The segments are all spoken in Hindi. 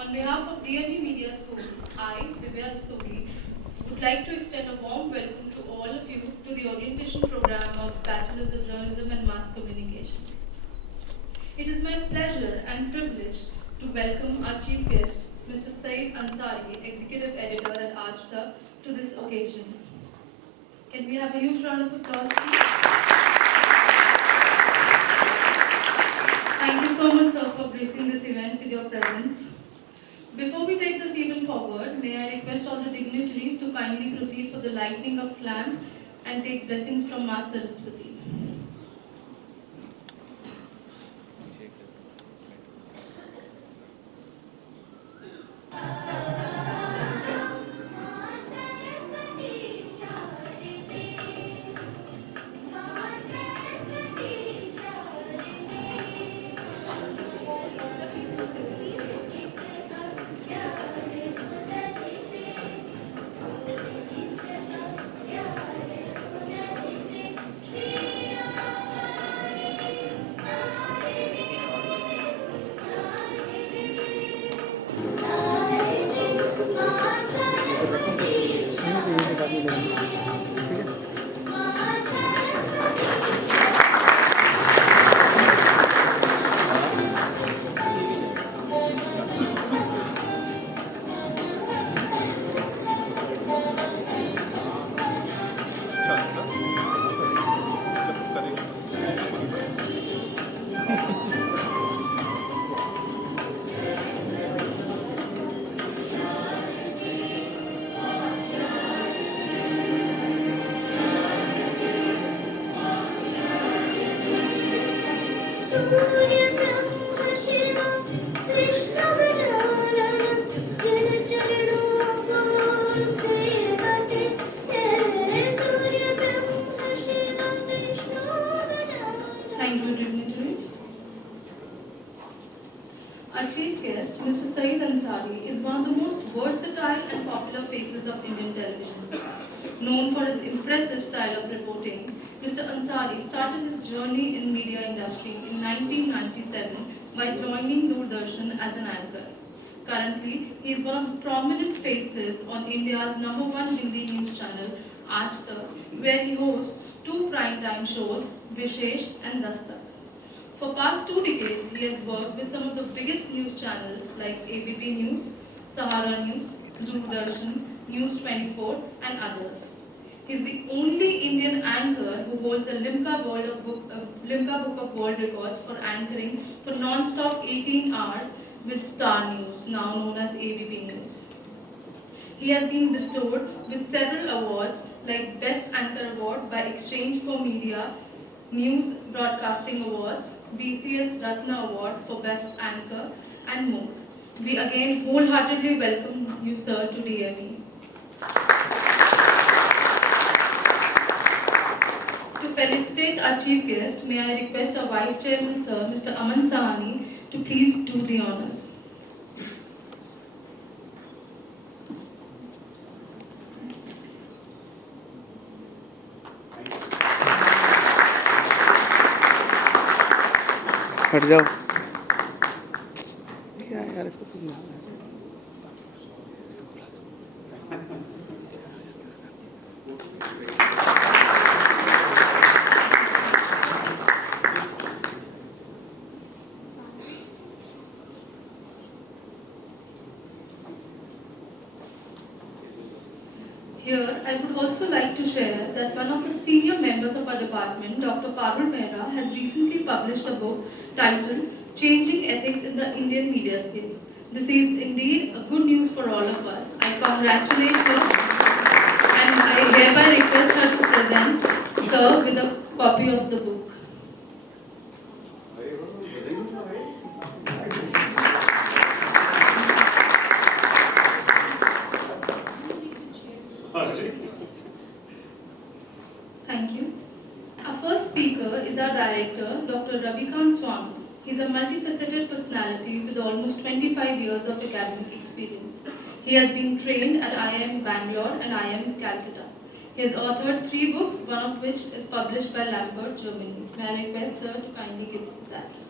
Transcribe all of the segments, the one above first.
On behalf of DME Media School, I, Divya Rastogi, would like to extend a warm welcome to all of you to the orientation program of Bachelor's of Journalism and Mass Communication. It is my pleasure and privilege to welcome our chief guest, Mr. Saeed Ansari, Executive Editor at Aaj Tak, to this occasion. Can we have a huge round of applause, please? Thank you so much, sir, for gracing this event with your presence. Before we take this event forward, may I request all the dignitaries to kindly proceed for the lighting of lamp and take blessings from Ma Saraswati. Thank you, dignitaries. Our chief guest, Mr. Saeed Ansari, is one of the most versatile and popular faces of Indian television. Known for his impressive style of reporting, Mr. Ansari started his journey in media industry in 1997 by joining Doordarshan as an anchor. Currently, he is one of the prominent faces on India's #1 Hindi news channel, Aaj Tak, where he hosts two primetime shows, Vishesh and Dastak. For past 2 decades, he has worked with some of the biggest news channels like ABP News, Sahara News, Doordarshan, News 24, and others. He is the only Indian anchor who holds a Limca Book of World Records for anchoring for non-stop 18 hours with Star News, now known as ABP News. He has been bestowed with several awards like Best Anchor Award by Exchange for Media, News Broadcasting Awards, BCS Ratna Award for Best Anchor, and more. We again wholeheartedly welcome you, sir, to DME. To felicitate our chief guest, may I request our Vice Chairman, sir, Mr. Aman Sahani, to please do the honors. हट जाओ क्या यार इसको समझाना है Here, I would also like to share that one of the senior members of our department, Dr. Parul Mehra, has recently published a book titled Changing Ethics in the Indian Media Scale. This is indeed a good news for all of us. I congratulate her and I hereby request her to present sir with a copy of the book. Thank you. Our first speaker is our director, Dr. Ravikant Swami. He is a multifaceted personality with almost 25 years of academic experience. He has been trained at IIM Bangalore and IIM Calcutta. He has authored 3 books, one of which is published by Lambert, Germany. May I request sir to kindly give his address.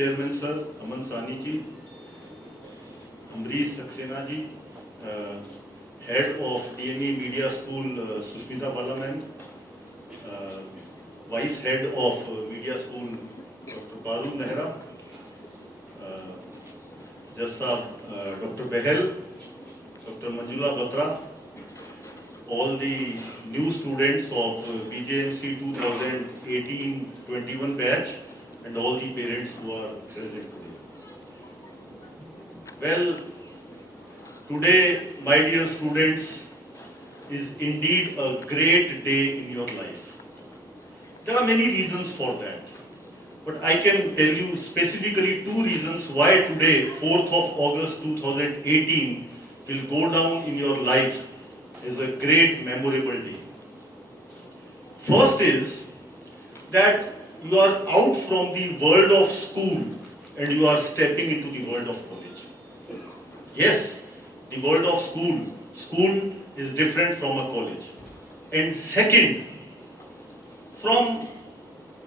Chairman Sir Aman Sani ji, Amrish Saxena ji, Head of DME Media School Sushmita Bala ma'am, Vice Head of Media School Dr. Baru Nehra, Judge Sahab Dr. Behel, Dr. Manjula Batra, all the new students of BJMC 2018-21 batch, and all the parents who are present today. Well, today, my dear students, is indeed a great day in your life. There are many reasons for that, but I can tell you specifically two reasons why today, 4th of August 2018, will go down in your life as a great memorable day. First is that you are out from the world of school and you are stepping into the world of college. Yes, the world of school is different from a college. And second, from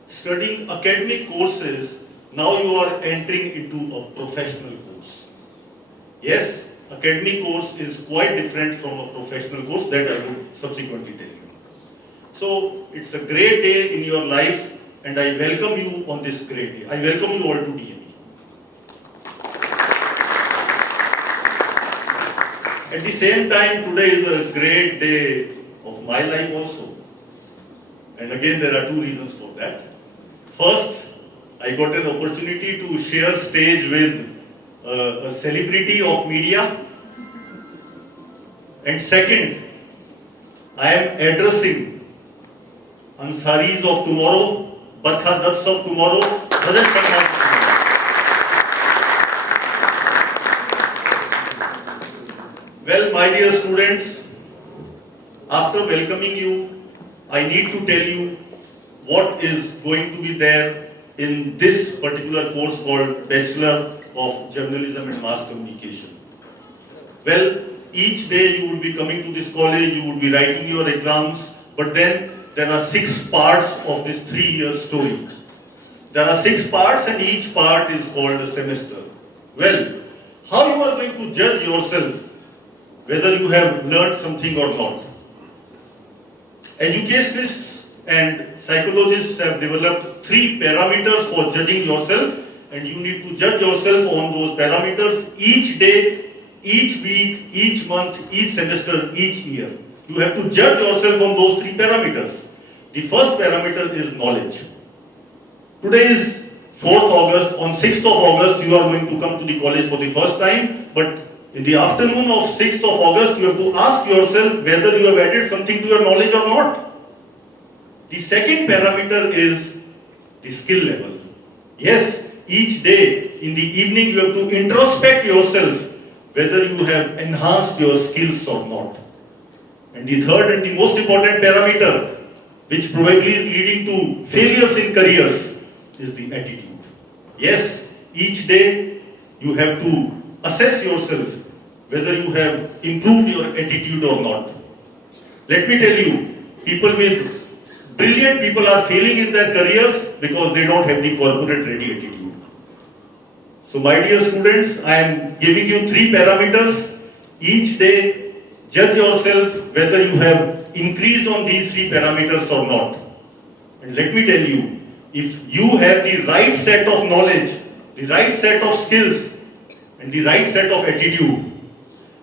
studying academic courses, now you are entering into a professional course. Yes, academic course is quite different from a professional course, that I would subsequently tell you. So it's a great day in your life, and I welcome you on this great day. I welcome you all to DME. At the same time, today is a great day of my life also. And again, there are two reasons for that. First, I got an opportunity to share stage with a celebrity of media. And second, I am addressing Ansaris of tomorrow, Barkhadats of tomorrow, Rajat Khanna of tomorrow. Well, my dear students, after welcoming you, I need to tell you what is going to be there in this particular course called Bachelor of Journalism and Mass Communication. Well, each day you would be coming to this college, you would be writing your exams, but then there are 6 parts of this 3-year story. There are 6 parts and each part is called a semester. Well, how you are going to judge yourself whether you have learned something or not? Educationists and psychologists have developed 3 parameters for judging yourself, and you need to judge yourself on those parameters each day, each week, each month, each semester, each year. You have to judge yourself on those 3 parameters. The first parameter is knowledge. Today is 4th August. On 6th of August, you are going to come to the college for the first time, but in the afternoon of 6th of August, you have to ask yourself whether you have added something to your knowledge or not. The second parameter is the skill level. Yes, each day in the evening you have to introspect yourself whether you have enhanced your skills or not. And the third and the most important parameter, which probably is leading to failures in careers, is the attitude. Yes, each day you have to assess yourself whether you have improved your attitude or not. Let me tell you, brilliant people are failing in their careers because they don't have the corporate ready attitude. So my dear students, I am giving you 3 parameters. Each day, judge yourself whether you have increased on these 3 parameters or not. And let me tell you, if you have the right set of knowledge, the right set of skills, and the right set of attitude,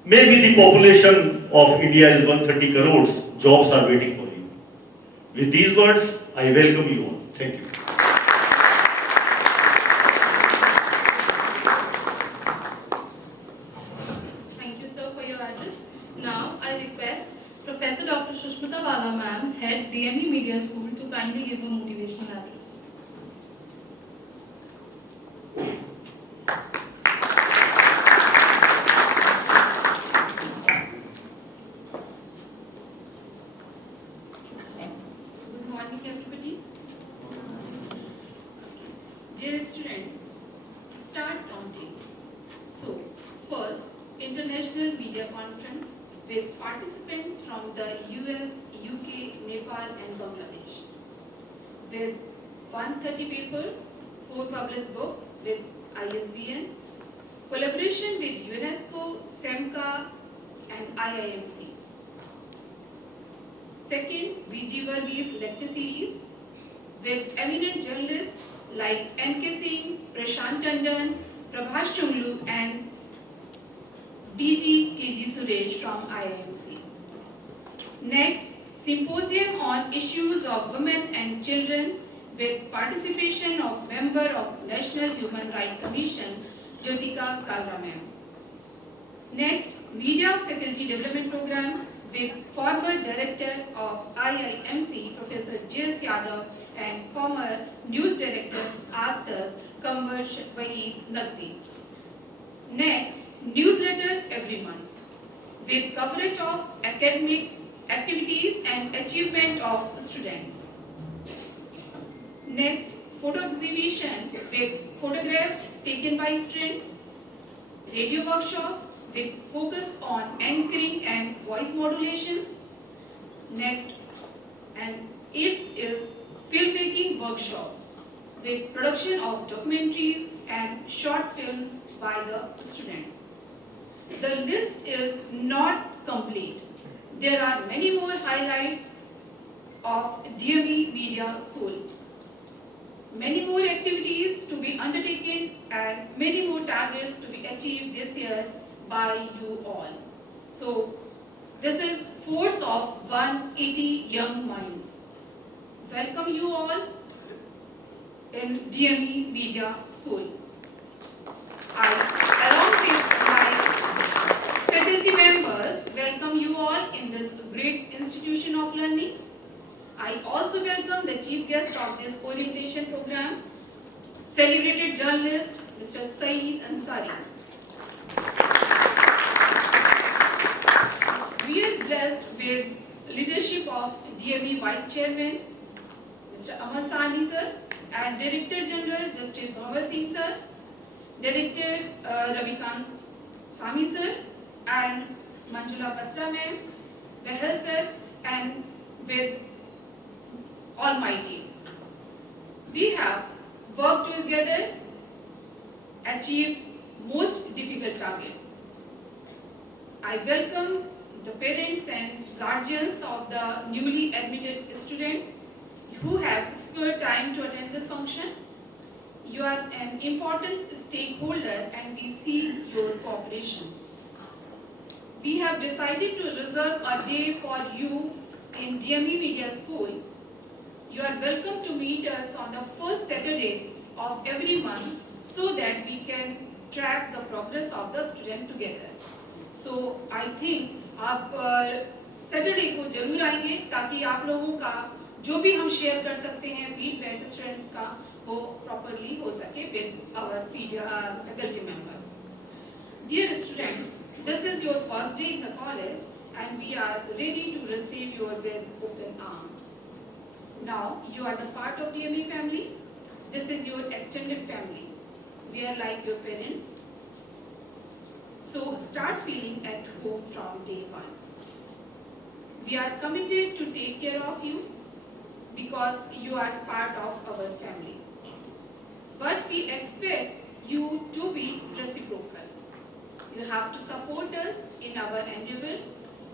maybe the population of India is 130 crores, jobs are waiting for you. With these words, I welcome you all. Thank you. Thank you, sir, for your address. Now, I request Professor Dr. Sushmita Bala ma'am, Head DME Media School, to kindly give a motivational address. Good morning, everybody. Dear students, start counting. So, first, International Media Conference with participants from the US, UK, Nepal and Bangladesh. With 130 papers, 4 published books with ISBN, collaboration with UNESCO, SEMCA, and IIMC. Second, VG Varghese lecture series with eminent journalists like N.K. Singh, Prashant Tandon, Prabhas Chunglu, and DG KG Suresh from IIMC. Next, symposium on issues of women and children with participation of member of National Human Rights Commission, Jyotika Kalra ma'am. Next, media faculty development program with former director of IIMC, Professor J.S. Yadav, and former news director, Aster Kambar Wahid Naqvi. Next, newsletter every month with coverage of academic activities and achievement of students. Next, photo exhibition with photographs taken by students, radio workshop with focus on anchoring and voice modulations. Next, and it is filmmaking workshop with production of documentaries and short films by the students. The list is not complete. There are many more highlights of DME Media School. Many more activities to be undertaken and many more targets to be achieved this year by you all. So this is force of 180 young minds. Welcome you all in DME Media School. I, along with my faculty members, welcome you all in this great institution of learning. I also welcome the chief guest of this orientation program, celebrated journalist, Mr. Saeed Ansari. We are blessed with leadership of DME Vice Chairman, Mr. Amar Sahni sir, and Director General Justice Bhavar Singh sir, Director Ravikant Swami sir, and Manjula Batra ma'am, Behal sir, and with Almighty. We have worked together, achieve most difficult target. I welcome the parents and guardians of the newly admitted students who have spared time to attend this function. You are an important stakeholder and we see your cooperation. We have decided to reserve a day for you in DME Media School. You are welcome to meet us on the first Saturday of every month so that we can track the progress of the student together. So I think आप सैटरडे को जरूर आएंगे ताकि आप लोगों का जो भी हम शेयर कर सकते हैं फीडबैक स्टूडेंट्स का वो प्रॉपरली हो सके with our faculty members. Dear students, this is your first day in the college and we are ready to receive you with open arms. Now you are the part of DME family. This is your extended family. We are like your parents. So start feeling at home from day one. We are committed to take care of you because you are part of our family. But we expect you to be reciprocal. You have to support us in our endeavor.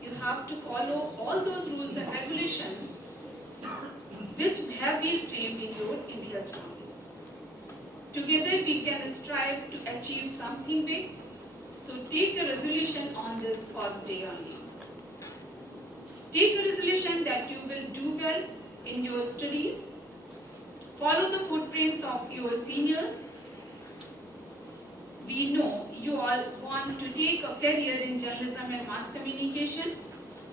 You have to follow all those rules and regulations which have been framed in your interest only. Together we can strive to achieve something big. So take a resolution on this first day only. Take a resolution that you will do well in your studies. Follow the footprints of your seniors. We know you all want to take a career in journalism and mass communication.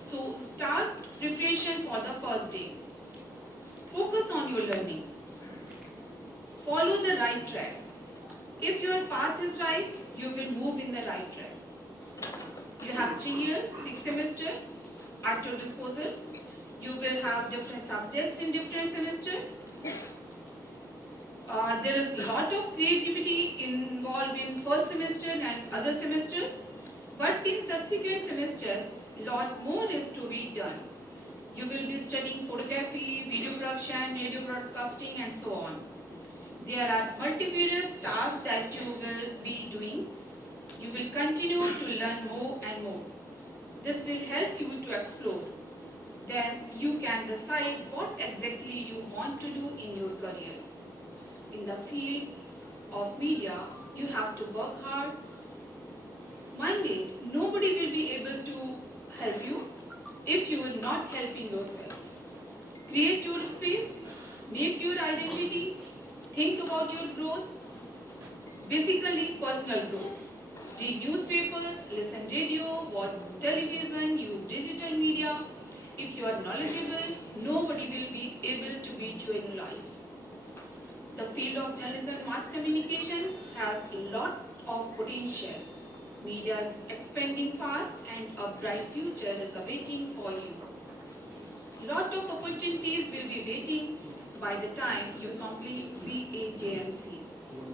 So start preparation for the first day. Focus on your learning. Follow the right track. If your path is right, you will move in the right track. You have 3 years, 6 semesters at your disposal. You will have different subjects in different semesters. There is a lot of creativity involved in first semester and other semesters, but in subsequent semesters, a lot more is to be done. You will be studying photography, video production, radio broadcasting, and so on. There are multifarious tasks that you will be doing. You will continue to learn more and more. This will help you to explore. Then you can decide what exactly you want to do in your career. In the field of media, you have to work hard. Mind it, nobody will be able to help you if you are not helping yourself. Create your space, make your identity, think about your growth, basically personal growth. Read newspapers, listen radio, watch television, use digital media. If you are knowledgeable, nobody will be able to beat you in life. The field of journalism and mass communication has a lot of potential. Media is expanding fast and a bright future is awaiting for you. Lot of opportunities will be waiting by the time you complete BA JMC.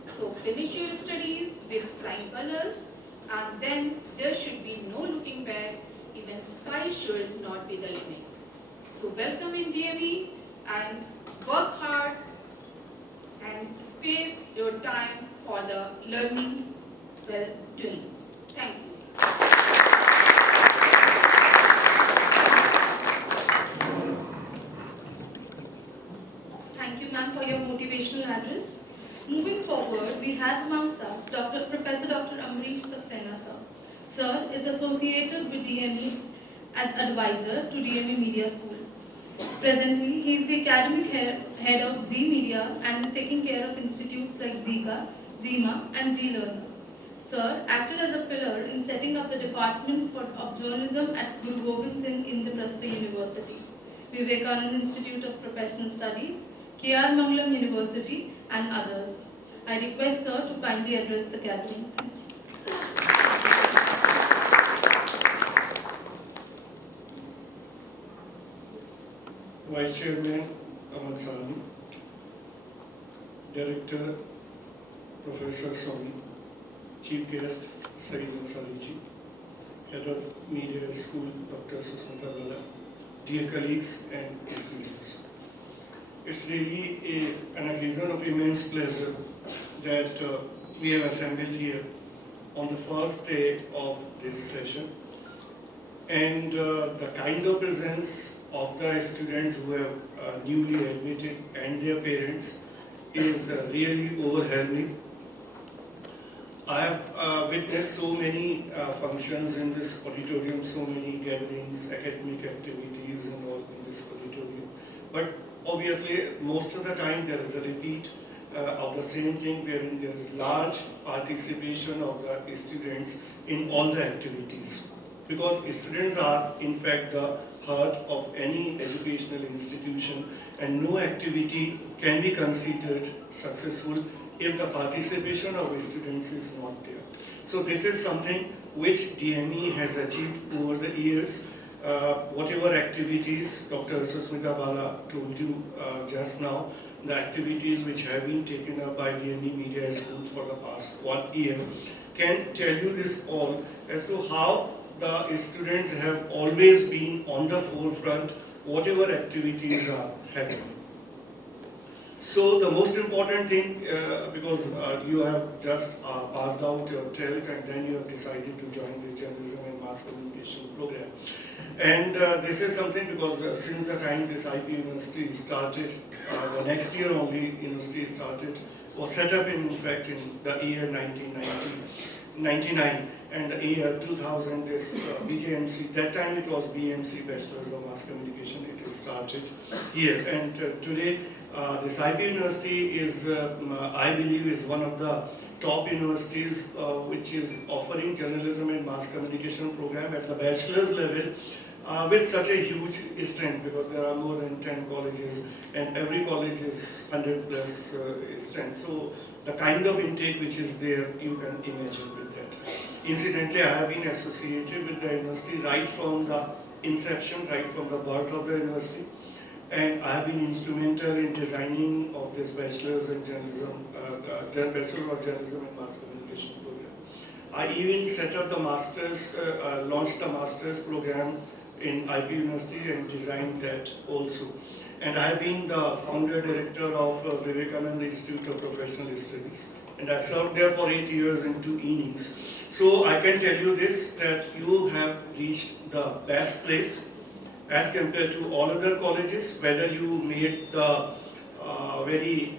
So finish your studies with flying colors, and then there should be no looking back. Even sky should not be the limit. So welcome in DME and work hard and spare your time for the learning well doing. Thank you. Thank you, ma'am, for your motivational address. Moving forward, we have amongst us Professor Dr. Amrish Saxena, sir. Sir is associated with DME as advisor to DME Media School. Presently, he is the academic head of Z Media and is taking care of institutes like Zika, Zima, and Z Learner. Sir acted as a pillar in setting up the Department of Journalism at Guru Gobind Singh Indraprastha University, Vivekananda Institute of Professional Studies, K.R. Mangalam University, and others. I request Sir to kindly address the gathering. Vice Chairman Aman Salami, Director Professor Swami, Chief Guest Saeed Ansari ji, Head of Media School Dr. Susmita Bala, dear colleagues and students. It's really an occasion of immense pleasure that we have assembled here on the first day of this session, and the kind of presence of the students who have newly admitted and their parents is really overwhelming. I have witnessed so many functions in this auditorium, so many gatherings, academic activities and all in this auditorium. But obviously, most of the time there is a repeat of the same thing, wherein there is large participation of the students in all the activities. Because students are in fact the heart of any educational institution, and no activity can be considered successful if the participation of students is not there. So this is something which DME has achieved over the years. Whatever activities Dr. Susmita Bala told you just now, the activities which have been taken up by DME Media School for the past 1 year, can tell you this all as to how the students have always been on the forefront, whatever activities are happening. So the most important thing, because you have just passed out your 12th and then you have decided to join this journalism and mass communication program. And this is something because since the time this IP University started, the next year only university started, was set up in fact in the year 1999, and the year 2000 is BJMC. That time it was BMC, Bachelors of Mass Communication. It is started here, and today this IP University is, I believe, is one of the top universities which is offering journalism and mass communication program at the bachelor's level with such a huge strength, because there are more than 10 colleges and every college is 100 plus strength. So the kind of intake which is there, you can imagine with that. Incidentally, I have been associated with the university right from the inception, right from the birth of the university. And I have been instrumental in designing of this bachelor's in journalism, Bachelor of Journalism and Mass Communication program. I even set up the masters, launched the masters program in IP University and designed that also. And I have been the founder director of Vivekananda Institute of Professional Studies. And I served there for 8 years in 2 innings. So I can tell you this, that you have reached the best place as compared to all other colleges, whether you made the very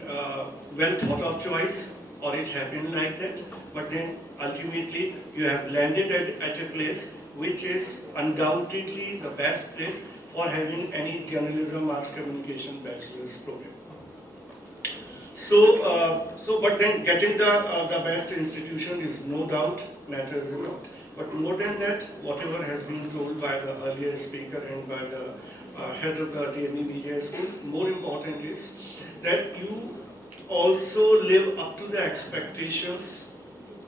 well thought of choice or it happened like that, but then ultimately you have landed at a place which is undoubtedly the best place for having any journalism mass communication bachelor's program. But then getting the best institution is no doubt matters a lot. But more than that, whatever has been told by the earlier speaker and by the head of the DME Media School, more important is that you also live up to the expectations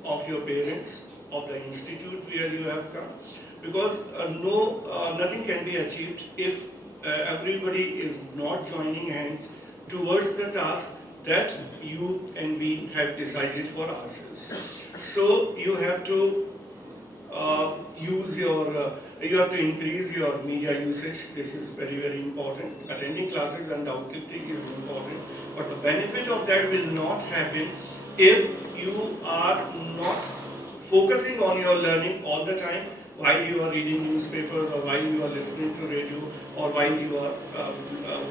of your parents, of the institute where you have come, because nothing can be achieved if everybody is not joining hands towards the task that you and we have decided for ourselves. So you have to you have to increase your media usage. This is very, very important. Attending classes undoubtedly is important, but the benefit of that will not happen if you are not focusing on your learning all the time while you are reading newspapers or while you are listening to radio or while you are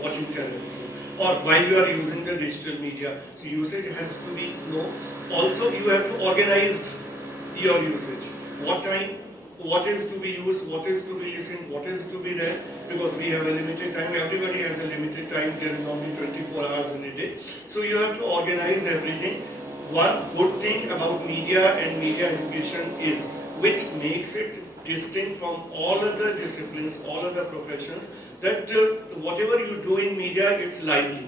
watching television or while you are using the digital media. So usage has to be low. Also, you have to organize your usage. What time, what is to be used, what is to be listened, what is to be read, because we have a limited time. Everybody has a limited time. There is only 24 hours in a day. So you have to organize everything. One good thing about media and media education is, which makes it distinct from all other disciplines, all other professions, that whatever you do in media is lively.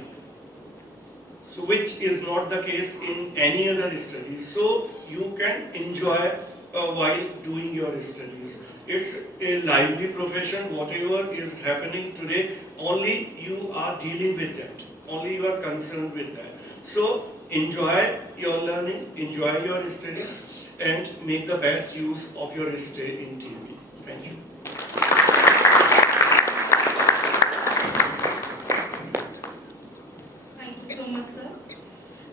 So which is not the case in any other studies. So you can enjoy while doing your studies. It's a lively profession. Whatever is happening today, only you are dealing with that. Only you are concerned with that. So enjoy your learning, enjoy your studies, and make the best use of your stay in TV. Thank you. Thank you so much, sir.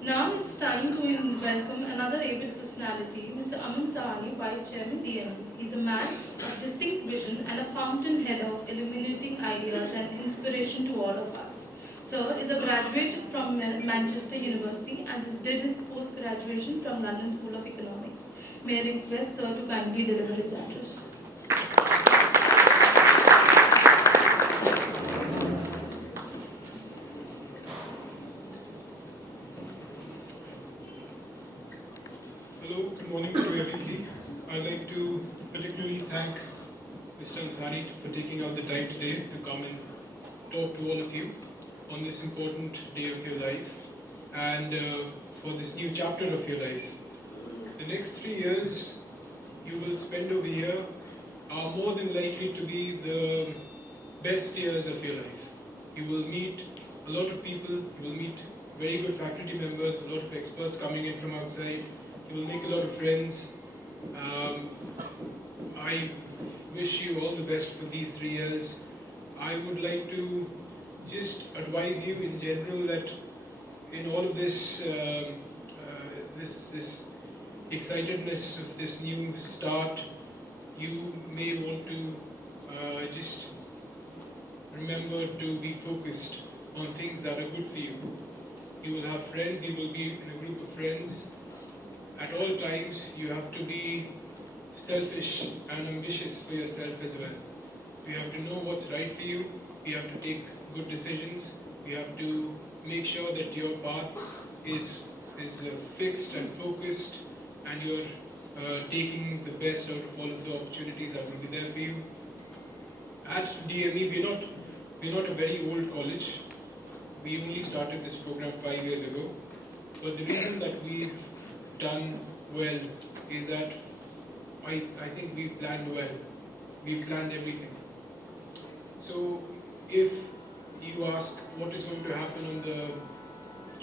Now it's time to welcome another able personality, Mr. Aman Sahani, Vice Chairman, DME. He's a man of distinct vision and a fountainhead of illuminating ideas and inspiration to all of us. Sir is a graduate from Manchester University and did his post-graduation from London School of Economics. May I request Sir to kindly deliver his address. Hello, good morning to everybody. I'd like to particularly thank Mr. Ansari for taking out the time today to come and talk to all of you on this important day of your life and for this new chapter of your life. The next 3 years you will spend over here are more than likely to be the best years of your life. You will meet a lot of people, you will meet very good faculty members, a lot of experts coming in from outside. You will make a lot of friends. I wish you all the best for these 3 years. I would like to just advise you in general that in all of this, this excitedness of this new start, you may want to just remember to be focused on things that are good for you. You will have friends, you will be in a group of friends. At all times, you have to be selfish and ambitious for yourself as well. You have to know what's right for you. You have to take good decisions. You have to make sure that your path is fixed and focused, and you're taking the best out of all of the opportunities that will be there for you. At DME, we're not a very old college. We only started this program 5 years ago. But the reason that we've done well is that I think we've planned well. We've planned everything. So if you ask what is going to happen on the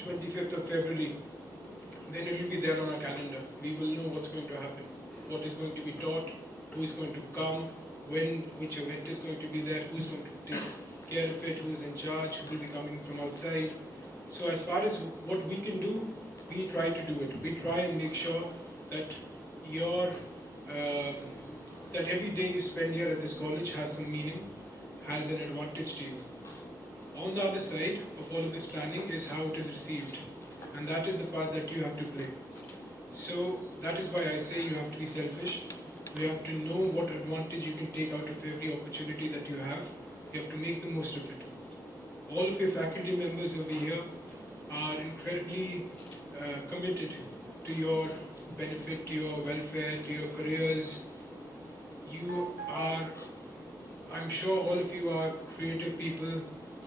25th of February, then it will be there on our calendar. We will know what's going to happen, what is going to be taught, who is going to come, which event is going to be there, who's going to take care of it, who's in charge, who will be coming from outside. So as far as what we can do, we try to do it. We try and make sure that that every day you spend here at this college has some meaning, has an advantage to you. On the other side of all of this planning is how it is received, and that is the part that you have to play. So that is why I say you have to be selfish. You have to know what advantage you can take out of every opportunity that you have. You have to make the most of it. All of your faculty members over here are incredibly committed to your benefit, to your welfare, to your careers. You are, I'm sure all of you are creative people,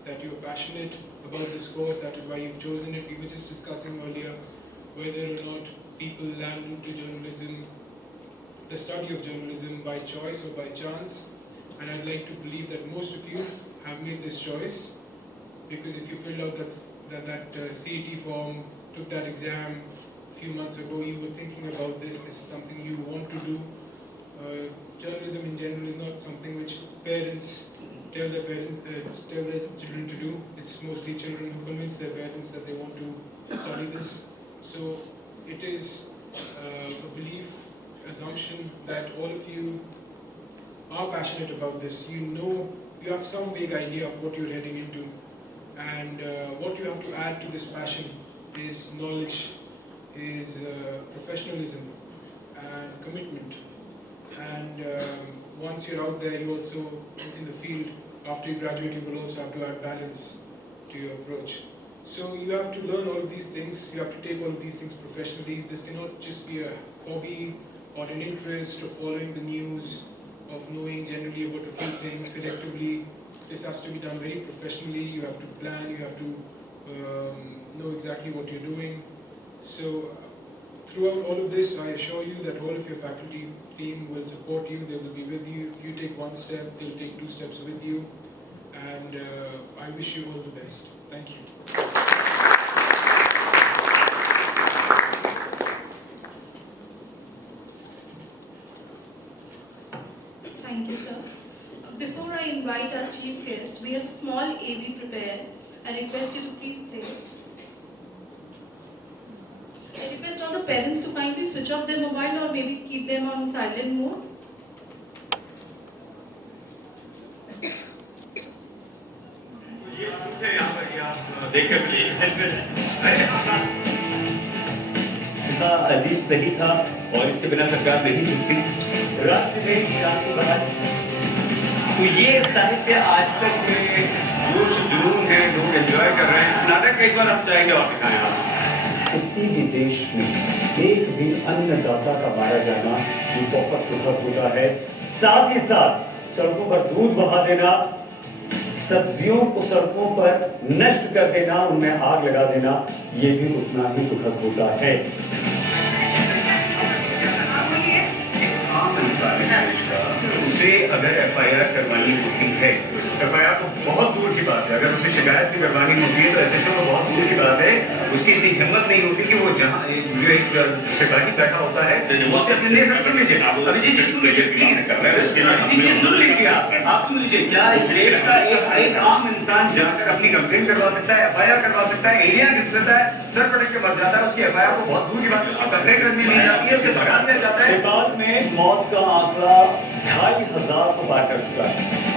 that you're passionate about this course, that is why you've chosen it. We were just discussing earlier whether or not people land into journalism, the study of journalism by choice or by chance. And I'd like to believe that most of you have made this choice, because if you filled out that CET form, took that exam a few months ago, you were thinking about this is something you want to do. Journalism in general is not something which parents tell their children to do. It's mostly children who convince their parents that they want to study this. So it is a belief, assumption that all of you are passionate about this. You know, you have some vague idea of what you're heading into, and what you have to add to this passion is knowledge, is professionalism and commitment. And once you're out there, you also, in the field, after you graduate, you will also have to add balance to your approach. So you have to learn all of these things, you have to take all of these things professionally. This cannot just be a hobby or an interest of following the news, of knowing generally about a few things selectively. This has to be done very professionally. You have to plan, you have to know exactly what you're doing. So throughout all of this, I assure you that all of your faculty team will support you, they will be with you. If you take one step, they'll take 2 steps with you. And I wish you all the best. Thank you. Thank you, sir. Before I invite our chief guest, we have a small AV prepared. I request you to please play it. I request all the parents to kindly switch off their mobile or maybe keep them on silent mode. इसका अजीत सही था और इसके बिना सरकार नहीं चलती। राज्य में शांति बहाल। तो ये साहित्य आज तक में जोश जुनून है, लोग एंजॉय कर रहे हैं। नाटक एक बार आप चाहेंगे और दिखाएं आप। किसी भी देश में एक भी अन्नदाता का मारा जाना ये बहुत दुखद होता है। साथ ही साथ सड़कों पर दूध बहा देना, सब्जियों को सड़कों पर नष्ट कर देना, उनमें आग लगा देना, ये भी उतना ही दुखद होता है। उसे अगर एफआईआर करवानी होती है, एफआईआर तो बहुत दूर की बात है, अगर उसे शिकायत भी करवानी होती है तो एसएचओ को बहुत दूर की बात है, उसकी इतनी हिम्मत नहीं होती कि वो जहाँ जो एक सिपाही बैठा होता है वो से अपने नहीं सुन लीजिए, अभिजीत जी सुन लीजिए प्लीज, सुन लीजिए आप सुन लीजिए। क्या इस देश का एक आम इंसान जाकर अपनी कंप्लेंट करवा सकता है, एफआईआर करवा सकता है? एलियन किस लेता है, सर पटक के मर जाता है, उसकी एफआईआर को बहुत दूर की बात है, उसकी कंप्लेंट रखनी नहीं जाती है, उसे भगा दिया जाता है। नेपाल में मौत का आंकड़ा 2500 को पार कर चुका है।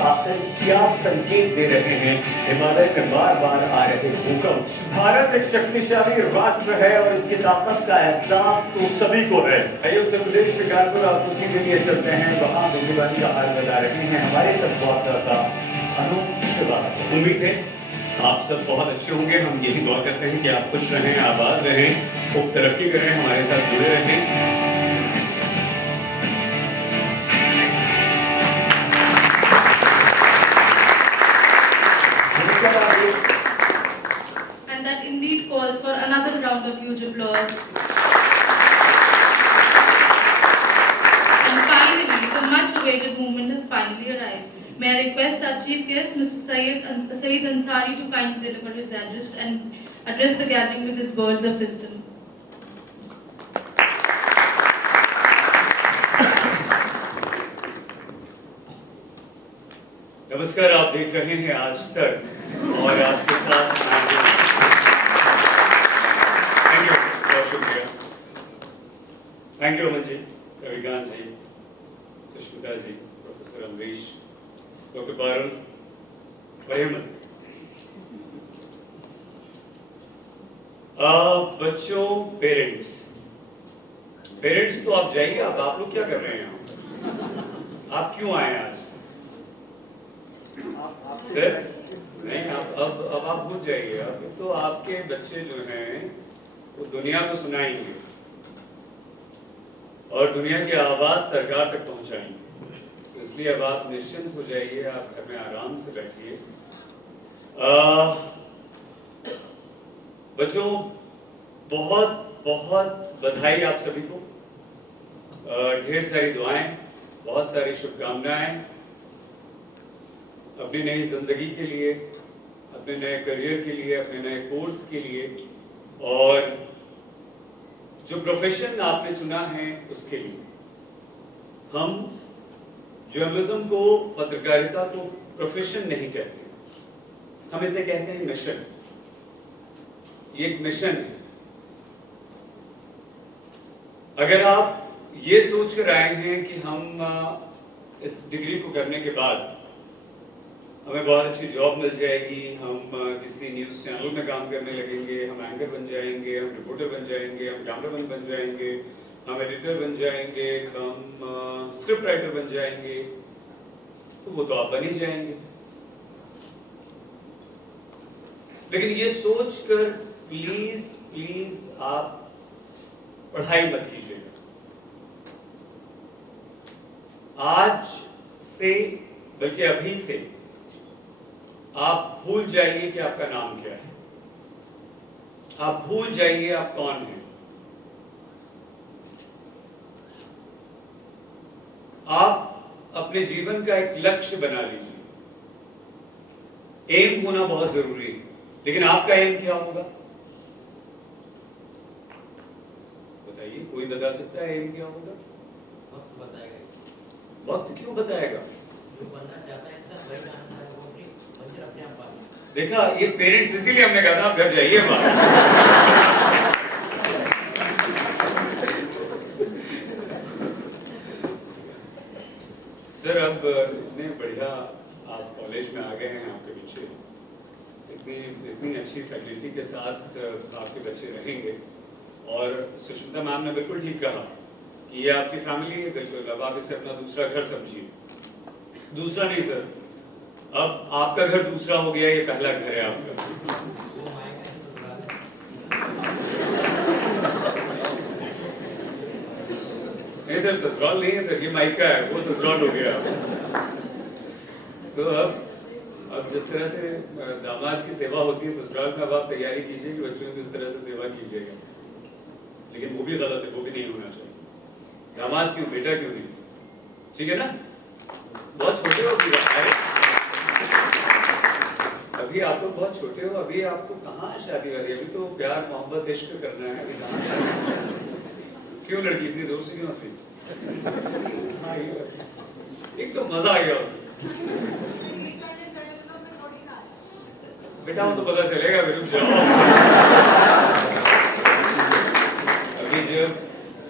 आखिर क्या संकेत दे रहे हैं हिमालय में बार बार आ रहे भूकंप? भारत एक शक्तिशाली राष्ट्र है और इसकी ताकत का एहसास तो सभी को है। उत्तर प्रदेश शिकारपुर आप उसी के लिए चलते हैं, वहाँ बिजली का हाल बता रहे हैं हमारे संवाददाता अनूप श्रीवास्तव। उम्मीद है आप सब बहुत अच्छे होंगे। हम यही दुआ करते हैं कि आप खुश रहें, आबाद रहें, खूब तरक्की करें, हमारे साथ जुड़े रहें। And that indeed calls for another round of huge applause. And finally, the much-awaited moment has finally arrived. May I request our chief guest, Mr. Saeed Ansari, to kindly deliver his address and address the gathering with his words of wisdom. नमस्कार, आप देख रहे हैं आज तक और आपके साथ थैंक यू, बहुत शुक्रिया। Thank you Aman ji, Ravikant ji, Sushmita ji, professor Amrish, doctor Parul और हेमंत। बच्चों, पेरेंट्स तो आप जाइए, आप लोग क्या कर रहे हैं यहाँ? आप क्यों आए आज? सर नहीं, अब आप भूल जाइए। अब तो आपके बच्चे जो हैं वो दुनिया को सुनाएंगे और दुनिया की आवाज सरकार तक पहुंचाएंगे। इसलिए अब आप निश्चिंत हो जाइए, आप घर में आराम से बैठिए। बच्चों, बहुत बहुत बधाई आप सभी को, ढेर सारी दुआएं, बहुत सारी शुभकामनाएं अपनी नई जिंदगी के लिए, अपने नए करियर के लिए, अपने नए कोर्स के लिए और जो प्रोफेशन आपने चुना है उसके लिए। हम जर्नलिज्म को, पत्रकारिता को प्रोफेशन नहीं कहते, हम इसे कहते हैं मिशन। ये एक मिशन है। अगर आप ये सोच कर आए हैं कि हम इस डिग्री को करने के बाद हमें बहुत अच्छी जॉब मिल जाएगी, हम किसी न्यूज़ चैनल में काम करने लगेंगे, हम एंकर बन जाएंगे, हम रिपोर्टर बन जाएंगे, हम कैमरामैन बन जाएंगे, हम एडिटर बन जाएंगे, हम स्क्रिप्ट राइटर बन जाएंगे, तो वो तो आप बन ही जाएंगे। लेकिन ये सोचकर प्लीज आप पढ़ाई मत कीजिएगा। आज से, बल्कि अभी से आप भूल जाइए कि आपका नाम क्या है, आप भूल जाइए आप कौन हैं। आप अपने जीवन का एक लक्ष्य बना लीजिए। एम होना बहुत जरूरी है, लेकिन आपका एम क्या होगा बताइए? कोई बता सकता है एम क्या होगा? वक्त बताएगा। वक्त क्यों बताएगा? जो बनना चाहता है इंसान वही जानता है, वो अपनी मंजिल अपने आप पाता है। देखा, ये पेरेंट्स इसीलिए हमने कहा था आप घर जाइए बाहर। सर, अब इतने बढ़िया आप कॉलेज में आ गए हैं, आपके बच्चे इतनी अच्छी फैकल्टी के साथ आपके बच्चे रहेंगे और सुष्मिता मैम ने बिल्कुल ठीक कहा कि ये आपकी फैमिली है। बिल्कुल, अब आप इसे अपना दूसरा घर समझिए। दूसरा नहीं सर, अब आपका घर दूसरा हो गया, ये पहला घर है आपका। वो मायका है, ससुराल है। नहीं सर, ससुराल नहीं है सर, ये मायका है, वो ससुराल हो गया। तो अब जिस तरह से दामाद की सेवा होती है ससुराल में, अब आप तैयारी कीजिए कि बच्चों की उस तरह से सेवा कीजिएगा। लेकिन वो भी गलत है, वो भी नहीं होना चाहिए। दामाद क्यों, बेटा क्यों नहीं? ठीक है ना? बहुत छोटे हो अभी आप लोग, बहुत छोटे हो अभी, आपको कहाँ शादी वाली? अभी तो प्यार मोहब्बत इश्क करना है, अभी कहाँ? क्यों लड़की इतनी दूर से क्यों हंसी? एक तो मजा आ गया उसे। बेटा वो तो पता चलेगा, रुक जाओ। अभी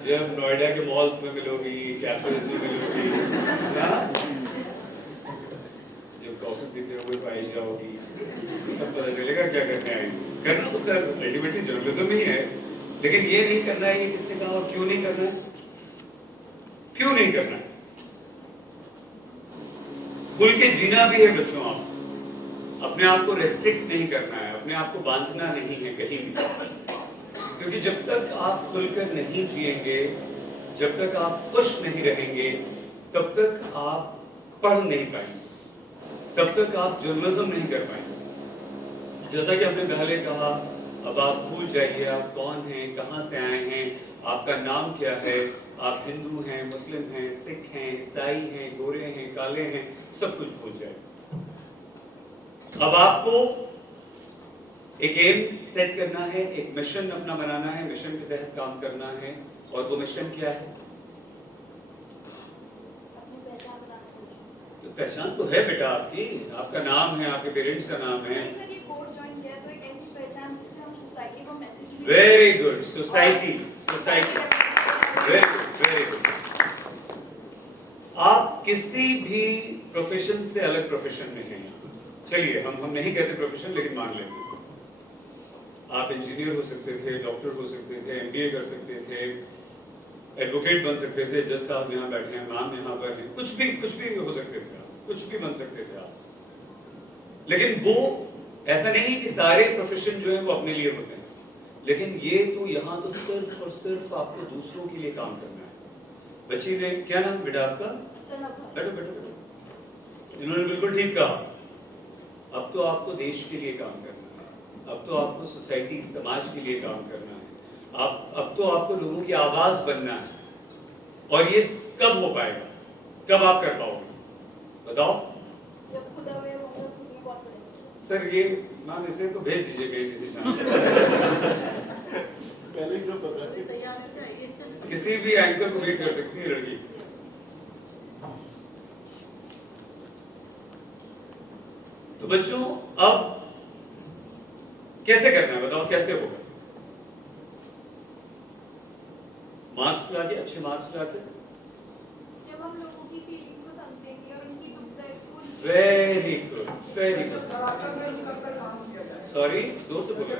जब नोएडा के मॉल्स में मिलोगी, कैफेज में मिलोगी, जब कॉफी पीते हुए पाई जाओगी, तब पता चलेगा क्या करने आएगी। करना तो सर अल्टीमेटली जर्नलिज्म ही है, लेकिन ये नहीं करना है, ये किसने कहा और क्यों नहीं करना है? क्यों नहीं करना है? खुल के जीना भी है बच्चों। आप अपने आप को रेस्ट्रिक्ट नहीं करना है, अपने आप को बांधना नहीं है कहीं भी, क्योंकि जब तक आप खुलकर नहीं जिएंगे, जब तक आप खुश नहीं रहेंगे, तब तक आप पढ़ नहीं पाएंगे, तब तक आप जर्नलिज्म नहीं कर पाएंगे। जैसा कि हमने पहले कहा, अब आप भूल जाइए आप कौन हैं, कहां से आए हैं, आपका नाम क्या है, आप हिंदू हैं, मुस्लिम हैं, सिख हैं, ईसाई हैं, गोरे हैं, काले हैं, सब कुछ भूल जाए। अब आपको एक एम सेट करना है, एक मिशन अपना बनाना है, मिशन के तहत काम करना है। और वो मिशन क्या है? तो पहचान तो है बेटा आपकी, आपका नाम है, आपके पेरेंट्स का नाम है। सर ये कोर्स ज्वाइन किया तो एक ऐसी पहचान जिससे हम सोसाइटी को message very good, society, society, very good, very good. आप किसी भी प्रोफेशन से अलग प्रोफेशन में हैं। चलिए हम नहीं कहते प्रोफेशन, लेकिन मान लेते हैं आप इंजीनियर हो सकते थे, डॉक्टर हो सकते थे, एमबीए कर सकते थे, एडवोकेट बन सकते थे, जज साहब यहाँ बैठे हैं, मैम यहाँ पर हैं, कुछ भी हो सकते थे आप, कुछ भी बन सकते थे आप। लेकिन वो ऐसा नहीं कि सारे प्रोफेशन जो है वो अपने लिए होते हैं, लेकिन ये तो यहाँ तो सिर्फ और सिर्फ आपको दूसरों के लिए काम करना है। बच्ची ने क्या नाम बेटा आपका? बैठो बैठो बैठो। इन्होंने बिल्कुल ठीक कहा, अब तो आपको देश के लिए काम करना है, अब तो आपको सोसाइटी समाज के लिए काम करना है, अब तो आपको लोगों की आवाज बनना है। और ये कब हो पाएगा, कब आप कर पाओगे बताओ? जब खुद अवेयर होंगे खुद ही बहुत करेंगे। सर ये मैम इसे तो भेज दीजिए कहीं किसी चैनल पहले ही सब पता है। तैयार से आइए। किसी भी एंकर को भी कर सकती है लड़की। तो बच्चों अब कैसे करना है बताओ, कैसे होगा? मार्क्स लाके, अच्छे मार्क्स लाके, जब हम लोगों की फीलिंग्स को समझेंगे और उनकी दुख दर्द को very good, very good. Sorry, जोर से बोलो।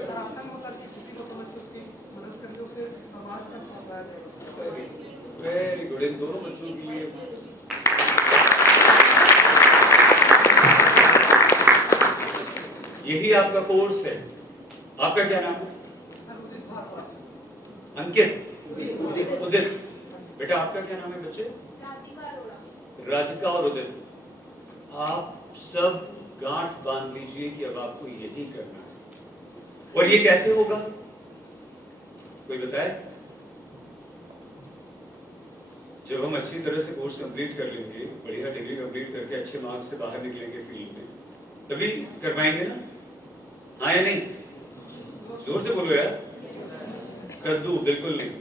वेरी गुड, इन दोनों बच्चों के लिए यही आपका कोर्स है। आपका क्या नाम है? अंकित, उदित। बेटा आपका क्या नाम है बच्चे? राधिका और उदित। आप सब गांठ बांध लीजिए कि अब आपको यही करना है। और ये कैसे होगा कोई बताए? जब हम अच्छी तरह से कोर्स कंप्लीट कर लेंगे, बढ़िया डिग्री कंप्लीट करके अच्छे मार्क्स से बाहर निकलेंगे फील्ड में, तभी कर पाएंगे ना? हाँ या नहीं? जोर से बोलो यार। कद्दू बिल्कुल नहीं।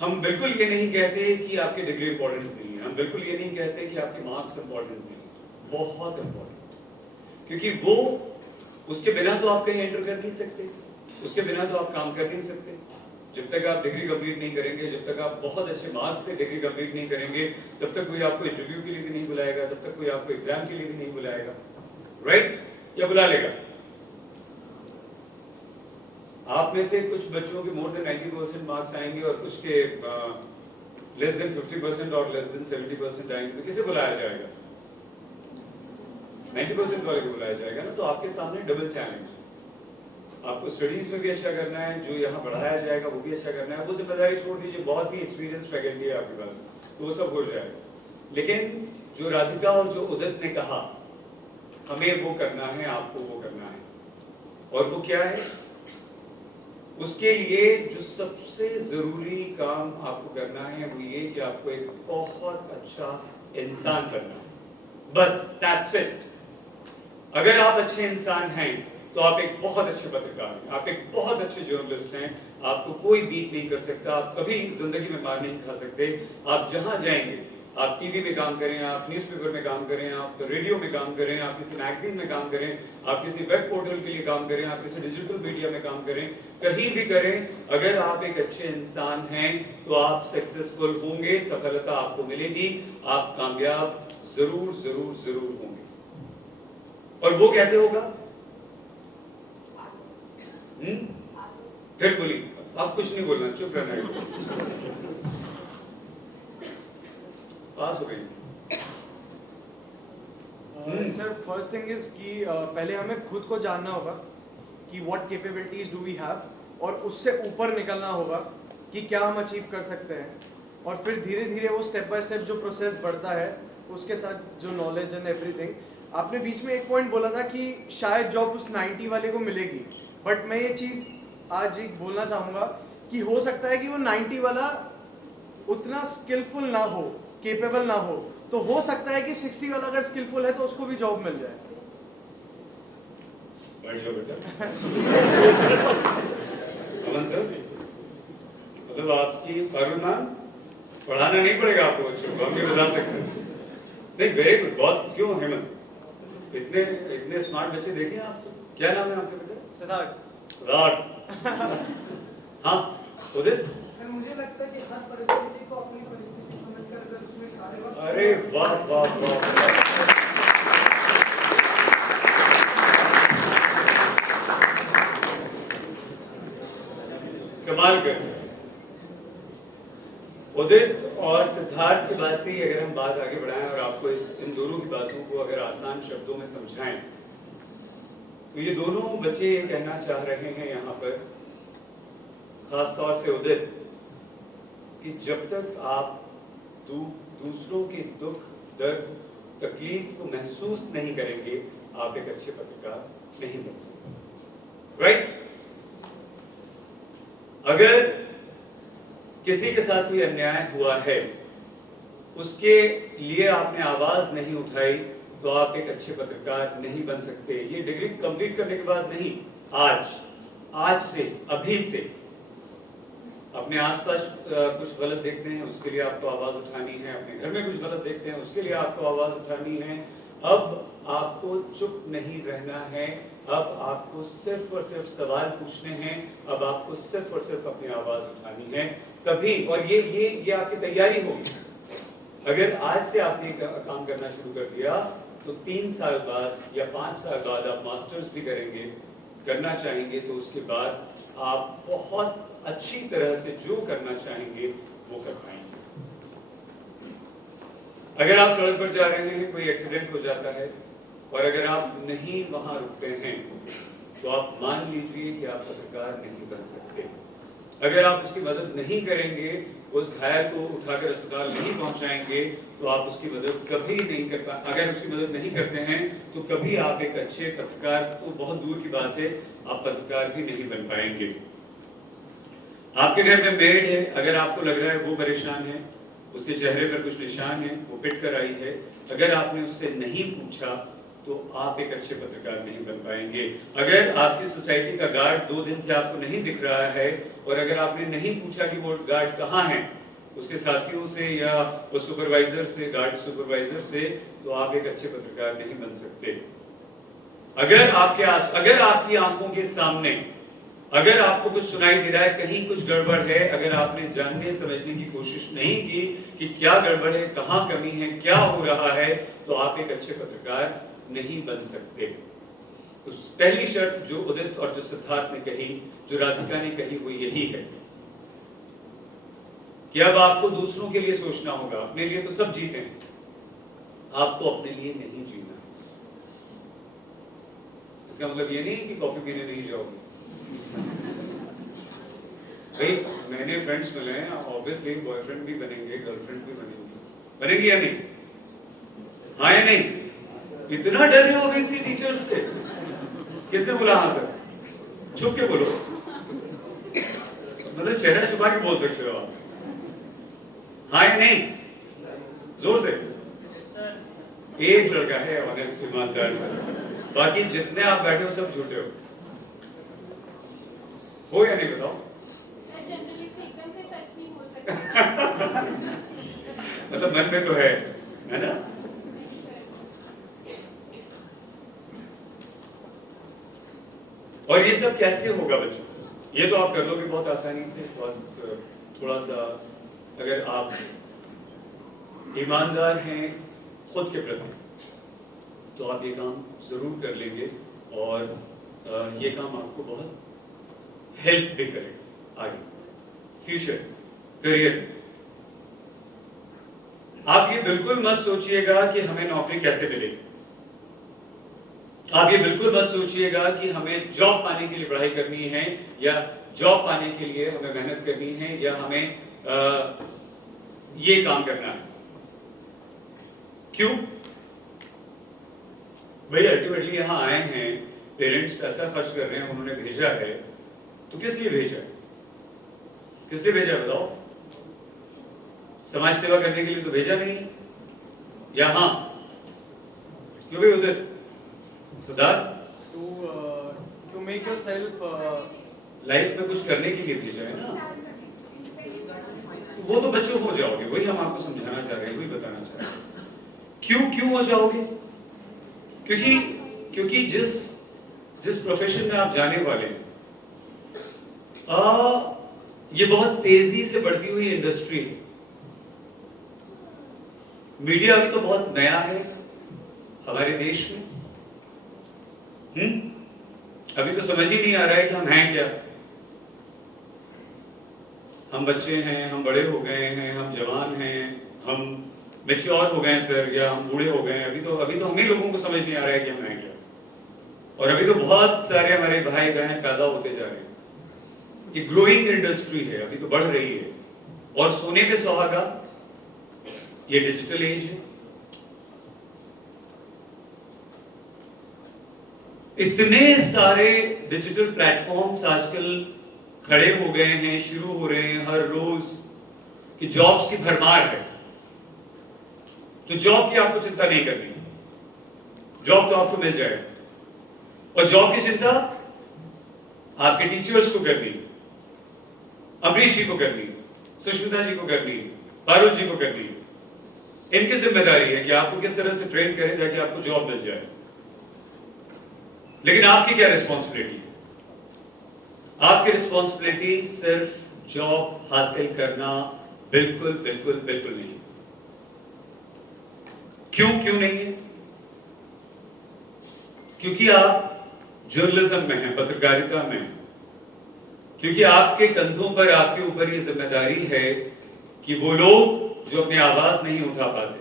हम बिल्कुल ये नहीं कहते कि आपकी डिग्री इंपॉर्टेंट नहीं है, हम बिल्कुल ये नहीं कहते कि आपके मार्क्स इंपॉर्टेंट नहीं है, बहुत इंपॉर्टेंट। क्योंकि वो उसके बिना तो आप कहीं एंटर कर नहीं सकते, उसके बिना तो आप काम कर नहीं सकते। जब तक आप डिग्री कंप्लीट नहीं करेंगे, जब तक आप बहुत अच्छे मार्क्स से डिग्री कंप्लीट नहीं करेंगे, तब तक कोई आपको इंटरव्यू के लिए भी नहीं बुलाएगा, तब तक कोई आपको एग्जाम के लिए भी नहीं बुलाएगा, राइट? या बुला लेगा? आप में से कुछ बच्चों के मोर देन 90% मार्क्स आएंगे और कुछ के लेस देन 50% और लेस देन 70% आएंगे, तो किसे बुलाया जाएगा? 90% वाले को बुलाया जाएगा ना। तो आपके सामने डबल चैलेंज, आपको स्टडीज में भी अच्छा करना है, जो यहाँ बढ़ाया जाएगा वो भी अच्छा करना है। वो जिम्मेदारी छोड़ दीजिए, बहुत ही एक्सपीरियंस फैकल्टी है आपके पास, तो वो सब हो जाएगा। लेकिन जो राधिका और जो उदित ने कहा, हमें वो करना है, आपको वो करना है, और वो क्या है? उसके लिए जो सबसे जरूरी काम आपको करना है वो ये कि आपको एक बहुत अच्छा इंसान बनना है, बस दैट्स इट। अगर आप अच्छे इंसान हैं तो आप एक बहुत अच्छे पत्रकार हैं, आप एक बहुत अच्छे जर्नलिस्ट हैं, आपको कोई बीट नहीं कर सकता, आप कभी जिंदगी में मार नहीं खा सकते। आप जहां जाएंगे, आप टीवी में काम करें, आप न्यूज़पेपर में काम करें, आप रेडियो में काम करें, आप किसी मैगजीन में काम करें, आप किसी वेब पोर्टल के लिए काम करें, आप किसी डिजिटल मीडिया में काम करें, कहीं भी करें, अगर आप एक अच्छे इंसान हैं तो आप सक्सेसफुल होंगे, सफलता आपको मिलेगी, आप कामयाब जरूर जरूर जरूर होंगे। और वो कैसे होगा? फिर बोली, आप कुछ नहीं बोलना, चुप रहना है। पास हो गई। सर फर्स्ट थिंग इज कि पहले हमें खुद को जानना होगा कि what capabilities do we have, और उससे ऊपर निकलना होगा कि क्या हम अचीव कर सकते हैं। और फिर धीरे धीरे वो स्टेप बाय स्टेप जो प्रोसेस बढ़ता है, उसके साथ जो नॉलेज एंड एवरीथिंग। आपने बीच में एक पॉइंट बोला था कि शायद जॉब उस 90 वाले को मिलेगी, बट मैं ये चीज़ आज एक बोलना चाहूँगा कि हो सकता है कि वो 90 वाला उतना स्किलफुल ना हो, केपेबल ना हो, तो हो सकता है कि 60 वाला अगर स्किलफुल है तो उसको भी जॉब मिल जाए। बैठ जाओ बेटा। अमन सर, मतलब आपकी अरुण मैम, पढ़ाना नहीं पड़ेगा आपको बच्चों को, हम भी बता सकते हैं। नहीं, वेरी गुड, बहुत। क्यों हेमंत, इतने स्मार्ट बच्चे देखे आप? क्या नाम है आपके बेटे? सिद्धार्थ। हाँ उदित। सर मुझे लगता है कि हर परिस्थिति को अपनी परिस्थिति समझकर अगर उसमें कार्य। अरे वाह वाह वाह, कमाल कर। उदित और सिद्धार्थ की बात से ही अगर हम बात आगे बढ़ाएं और आपको इन दोनों की बातों को अगर आसान शब्दों में समझाएं, तो ये दोनों बच्चे ये कहना चाह रहे हैं यहाँ पर, खास तौर से उदित, कि जब तक आप दूसरों के दुख दर्द तकलीफ को महसूस नहीं करेंगे, आप एक अच्छे पत्रकार नहीं बन सकते। राइट? अगर किसी के साथ कोई अन्याय हुआ है, उसके लिए आपने आवाज नहीं उठाई, तो आप एक अच्छे पत्रकार नहीं बन सकते। ये डिग्री कंप्लीट करने के बाद नहीं, आज से, अभी से अपने आसपास कुछ गलत देखते हैं, उसके लिए आपको आवाज उठानी है। अपने घर में कुछ गलत देखते हैं, उसके लिए आपको आवाज उठानी है। अब आपको चुप नहीं रहना है, अब आपको सिर्फ और सिर्फ सवाल पूछने हैं, अब आपको सिर्फ और सिर्फ अपनी आवाज उठानी है। तभी, और ये आपकी तैयारी होगी। अगर आज से आपने काम करना शुरू कर दिया, तो 3 साल बाद या 5 साल बाद आप मास्टर्स भी करना चाहेंगे, तो उसके बाद आप बहुत अच्छी तरह से जो करना चाहेंगे वो कर पाएंगे। अगर आप सड़क पर जा रहे हैं, कोई एक्सीडेंट हो जाता है, और अगर आप नहीं वहां रुकते हैं, तो आप मान लीजिए कि आप पत्रकार नहीं बन सकते। अगर आप उसकी मदद नहीं करेंगे, उस घायल को उठाकर अस्पताल नहीं पहुंचाएंगे, तो आप उसकी मदद कभी नहीं कर पाएंगे। अगर उसकी मदद नहीं करते हैं, तो कभी आप एक अच्छे पत्रकार, तो बहुत दूर की बात है, आप पत्रकार भी नहीं बन पाएंगे। आपके घर में मेड है, अगर आपको लग रहा है वो परेशान है, उसके चेहरे पर कुछ निशान है, वो पिट कर आई है, अगर आपने उससे नहीं पूछा, तो आप एक अच्छे पत्रकार नहीं बन पाएंगे। अगर आपकी सोसाइटी का गार्ड 2 दिन से आपको नहीं दिख रहा है, और अगर आपने नहीं पूछा कि वो गार्ड कहाँ है, उसके साथियों से या वो सुपरवाइजर से, गार्ड सुपरवाइजर से, तो आप एक अच्छे पत्रकार नहीं बन सकते। अगर आपकी आंखों के सामने, अगर आपको कुछ सुनाई दे रहा है, कहीं कुछ गड़बड़ है, अगर आपने जानने समझने की कोशिश नहीं की कि क्या गड़बड़ है, कहाँ कमी है, क्या हो रहा है, तो आप एक अच्छे पत्रकार नहीं बन सकते। तो पहली शर्त जो उदित और जो सिद्धार्थ ने कही, जो राधिका ने कही, वो यही है कि अब आपको दूसरों के लिए सोचना होगा। अपने लिए तो सब जीते हैं, आपको अपने लिए नहीं जीना। इसका मतलब ये नहीं कि कॉफी पीने नहीं जाओगे। भाई मैंने फ्रेंड्स मिले हैं, ऑब्वियसली बॉयफ्रेंड भी बनेंगे, गर्लफ्रेंड भी बनेंगी या नहीं? हाँ या नहीं? इतना डर रहे हो ओबीसी टीचर्स से? किसने बोला हाँ सर? छुप के बोलो, मतलब चेहरा छुपा के बोल सकते हो आप। हाँ या नहीं? जोर से। एक लड़का है ऑनेस्ट, ईमानदार सर, बाकी जितने आप बैठे हो सब झूठे हो या नहीं? बताओ। जनरली से एकदम से सच नहीं हो सकता। मतलब मन में तो है ना? और ये सब कैसे होगा बच्चों? ये तो आप कर लोगे बहुत आसानी से, बहुत थोड़ा सा अगर आप ईमानदार हैं खुद के प्रति, तो आप ये काम जरूर कर लेंगे, और ये काम आपको बहुत हेल्प भी करेगा आगे फ्यूचर करियर। आप ये बिल्कुल मत सोचिएगा कि हमें नौकरी कैसे मिलेगी। आप ये बिल्कुल मत सोचिएगा कि हमें जॉब पाने के लिए पढ़ाई करनी है, या जॉब पाने के लिए हमें मेहनत करनी है, या हमें ये काम करना है। क्यों भाई? अल्टीमेटली यहां आए हैं, पेरेंट्स पैसा खर्च कर रहे हैं, उन्होंने भेजा है, तो किस लिए भेजा है? किस लिए भेजा बताओ? समाज सेवा करने के लिए तो भेजा नहीं, या हाँ? क्यों भाई उधर Siddharth? To make yourself life में कुछ करने के लिए भेजा है ना? वो तो बच्चों हो जाओगे, वही हम आपको समझाना चाह रहे हैं, वही बताना चाह रहे हैं। क्यों हो जाओगे? क्योंकि जिस प्रोफेशन में आप जाने वाले हैं, ये बहुत तेजी से बढ़ती हुई इंडस्ट्री है। मीडिया अभी तो बहुत नया है हमारे देश में। अभी तो समझ ही नहीं आ रहा है कि हम हैं क्या। हम बच्चे हैं, हम बड़े हो गए हैं, हम जवान हैं, हम मैच्योर हो गए सर, या हम बूढ़े हो गए हैं। अभी तो हम ही लोगों को समझ नहीं आ रहा है कि हम हैं क्या। और अभी तो बहुत सारे हमारे भाई बहन पैदा होते जा रहे हैं। ये ग्रोइंग इंडस्ट्री है, अभी तो बढ़ रही है। और सोने पे सुहागा, ये डिजिटल एज है। इतने सारे डिजिटल प्लेटफॉर्म्स आजकल खड़े हो गए हैं, शुरू हो रहे हैं हर रोज, कि जॉब्स की भरमार है। तो जॉब की आपको चिंता नहीं करनी, जॉब तो आपको मिल जाएगा। और जॉब की चिंता आपके टीचर्स को करनी, अमरीश जी को करनी, सुष्मिता जी को करनी, पारुल जी को करनी। इनकी जिम्मेदारी है कि आपको किस तरह से ट्रेन करें ताकि आपको जॉब मिल जाए। लेकिन आपकी क्या रिस्पॉन्सिबिलिटी है? आपकी रिस्पॉन्सिबिलिटी सिर्फ जॉब हासिल करना बिल्कुल बिल्कुल बिल्कुल नहीं। क्यों नहीं है? क्योंकि आप जर्नलिज्म में हैं, पत्रकारिता में हैं। क्योंकि आपके कंधों पर, आपके ऊपर ये जिम्मेदारी है कि वो लोग जो अपनी आवाज नहीं उठा पाते,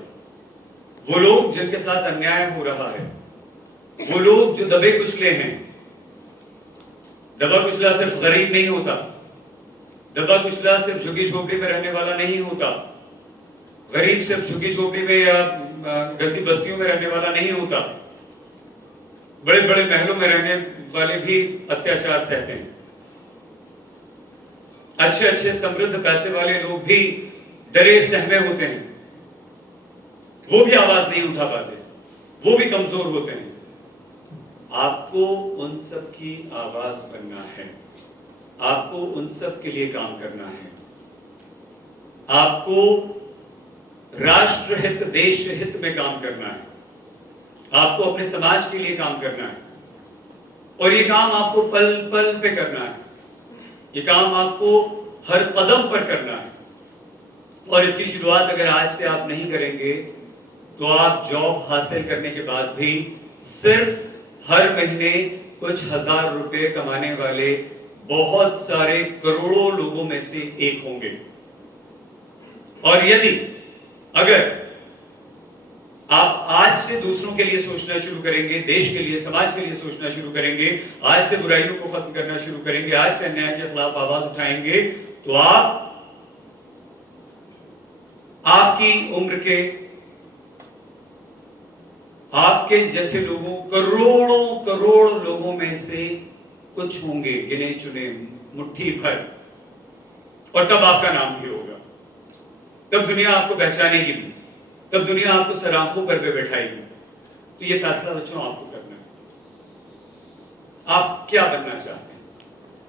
वो लोग जिनके साथ अन्याय हो रहा है, वो लोग जो दबे कुचले हैं। दबा कुचला सिर्फ गरीब नहीं होता, दबा कुचला सिर्फ झुग्गी झोपड़ी में रहने वाला नहीं होता, गरीब सिर्फ झुग्गी झोपड़ी में या गंदी बस्तियों में रहने वाला नहीं होता। बड़े बड़े महलों में रहने वाले भी अत्याचार सहते हैं। अच्छे अच्छे समृद्ध पैसे वाले लोग भी डरे सहमे होते हैं, वो भी आवाज नहीं उठा पाते, वो भी कमजोर होते हैं। आपको उन सब की आवाज बनना है, आपको उन सब के लिए काम करना है। आपको राष्ट्र हित, देश हित में काम करना है, आपको अपने समाज के लिए काम करना है। और ये काम आपको पल पल पे करना है, ये काम आपको हर कदम पर करना है। और इसकी शुरुआत अगर आज से आप नहीं करेंगे तो आप जॉब हासिल करने के बाद भी सिर्फ हर महीने कुछ हजार रुपए कमाने वाले बहुत सारे करोड़ों लोगों में से एक होंगे। और यदि अगर आप आज से दूसरों के लिए सोचना शुरू करेंगे, देश के लिए, समाज के लिए सोचना शुरू करेंगे, आज से बुराइयों को खत्म करना शुरू करेंगे, आज से अन्याय के खिलाफ आवाज उठाएंगे, तो आपकी उम्र के, आपके जैसे लोगों, करोड़ों करोड़ लोगों में से कुछ होंगे, गिने चुने, मुट्ठी भर। और तब आपका नाम भी होगा, तब दुनिया आपको पहचानेगी भी, तब दुनिया आपको सराखों पर भी बैठाएगी। तो ये फैसला बच्चों आपको करना है। आप क्या बनना चाहते हैं?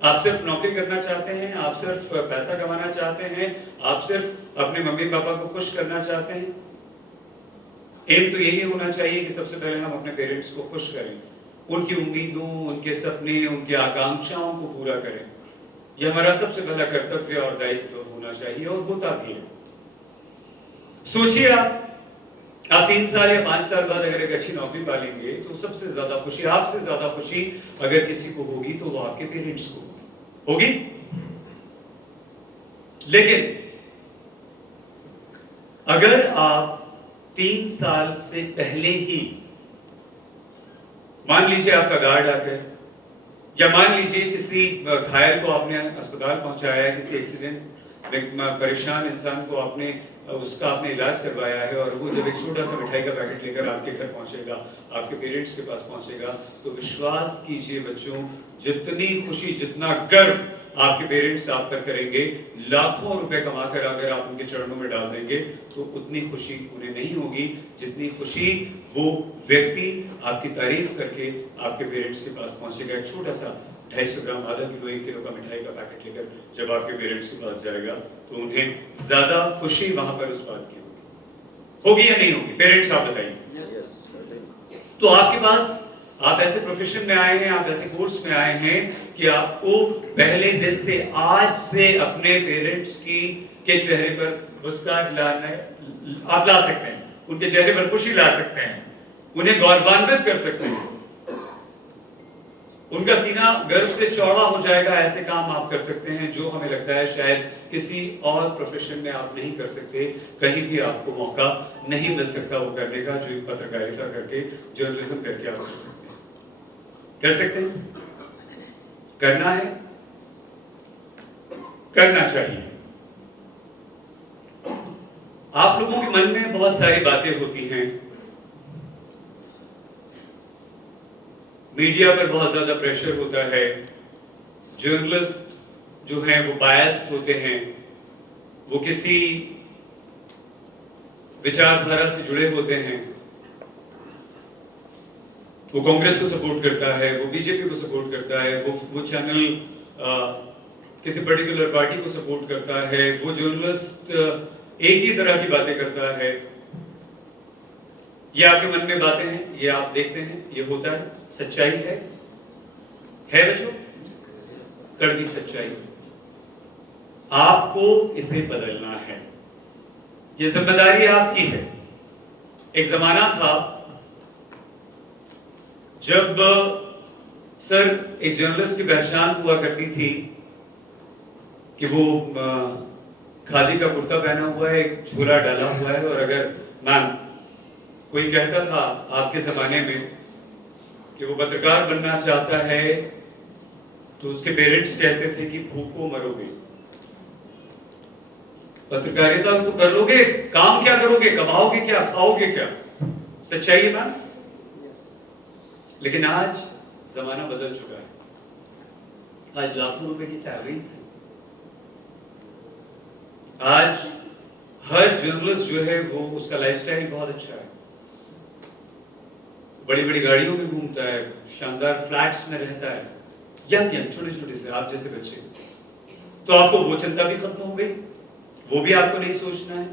आप सिर्फ नौकरी करना चाहते हैं? आप सिर्फ पैसा कमाना चाहते हैं? आप सिर्फ अपने मम्मी पापा को खुश करना चाहते हैं? एम तो यही होना चाहिए कि सबसे पहले हम अपने पेरेंट्स को खुश करें, उनकी उम्मीदों, उनके सपने, उनकी आकांक्षाओं को पूरा करें। यह हमारा सबसे पहला कर्तव्य और दायित्व होना चाहिए, और होता भी है। सोचिए आप 3 साल या 5 साल बाद अगर एक अच्छी नौकरी पालेंगे तो सबसे ज्यादा खुशी, आपसे ज्यादा खुशी अगर किसी को होगी तो वो आपके पेरेंट्स को होगी। लेकिन अगर आप 3 साल से पहले ही, मान लीजिए आपका गार्ड आकर, या मान लीजिए किसी घायल को आपने अस्पताल पहुंचाया है, किसी एक्सीडेंट में परेशान इंसान को आपने इलाज करवाया है, और वो जब एक छोटा सा मिठाई का पैकेट लेकर आपके घर पहुंचेगा, आपके पेरेंट्स के पास पहुंचेगा, तो विश्वास कीजिए बच्चों, जितनी खुशी, जितना गर्व आपके पेरेंट्स आप पर करेंगे, लाखों रुपए कमाकर अगर आप उनके चरणों में डाल देंगे तो उतनी खुशी उन्हें नहीं होगी जितनी खुशी वो व्यक्ति आपकी तारीफ करके आपके पेरेंट्स के पास पहुंचेगा। एक छोटा सा 250 ग्राम, आधा किलो, 1 किलो का मिठाई का पैकेट लेकर जब आपके पेरेंट्स के पास जाएगा तो उन्हें ज्यादा खुशी वहां पर उस बात की होगी या नहीं होगी? पेरेंट्स आप बताइए। तो आपके पास, आप ऐसे प्रोफेशन में आए हैं, आप ऐसे कोर्स में आए हैं कि आपको पहले दिन से, आज से अपने पेरेंट्स के चेहरे पर मुस्कुराहट लाना है, आप ला सकते हैं, उनके चेहरे पर खुशी ला सकते हैं, उन्हें गौरवान्वित कर सकते हैं, उनका सीना गर्व से चौड़ा हो जाएगा। ऐसे काम आप कर सकते हैं जो हमें लगता है शायद किसी और प्रोफेशन में आप नहीं कर सकते, कहीं भी आपको मौका नहीं मिल सकता वो करने का, जो पत्रकारिता करके, जर्नलिज्म करके आप कर सकते हैं। कर सकते हैं, करना है, करना चाहिए। आप लोगों के मन में बहुत सारी बातें होती हैं, मीडिया पर बहुत ज्यादा प्रेशर होता है, जर्नलिस्ट जो हैं वो बायस्ड होते हैं, वो किसी विचारधारा से जुड़े होते हैं, वो कांग्रेस को सपोर्ट करता है, वो बीजेपी को सपोर्ट करता है, वो चैनल किसी पर्टिकुलर पार्टी को सपोर्ट करता है, वो जर्नलिस्ट एक ही तरह की बातें करता है। ये आपके मन में बातें हैं, ये आप देखते हैं, ये होता है, सच्चाई है बच्चों, कड़वी सच्चाई। आपको इसे बदलना है, ये जिम्मेदारी आपकी है। एक जमाना था जब सर एक जर्नलिस्ट की पहचान हुआ करती थी कि वो खादी का कुर्ता पहना हुआ है, एक झोला डाला हुआ है, और अगर मैम कोई कहता था आपके जमाने में कि वो पत्रकार बनना चाहता है तो उसके पेरेंट्स कहते थे कि भूखों मरोगे, पत्रकारिता तो कर लोगे, काम क्या करोगे, कमाओगे क्या, खाओगे क्या? सच्चाई है मैम। लेकिन आज जमाना बदल चुका है, आज लाखों रुपए की सैलरीज है, आज हर जर्नलिस्ट जो है वो, उसका लाइफस्टाइल बहुत अच्छा है, बड़ी बड़ी गाड़ियों में घूमता है, शानदार फ्लैट्स में रहता है, यंग छोटे छोटे से आप जैसे बच्चे। तो आपको वो चिंता भी खत्म हो गई, वो भी आपको नहीं सोचना है।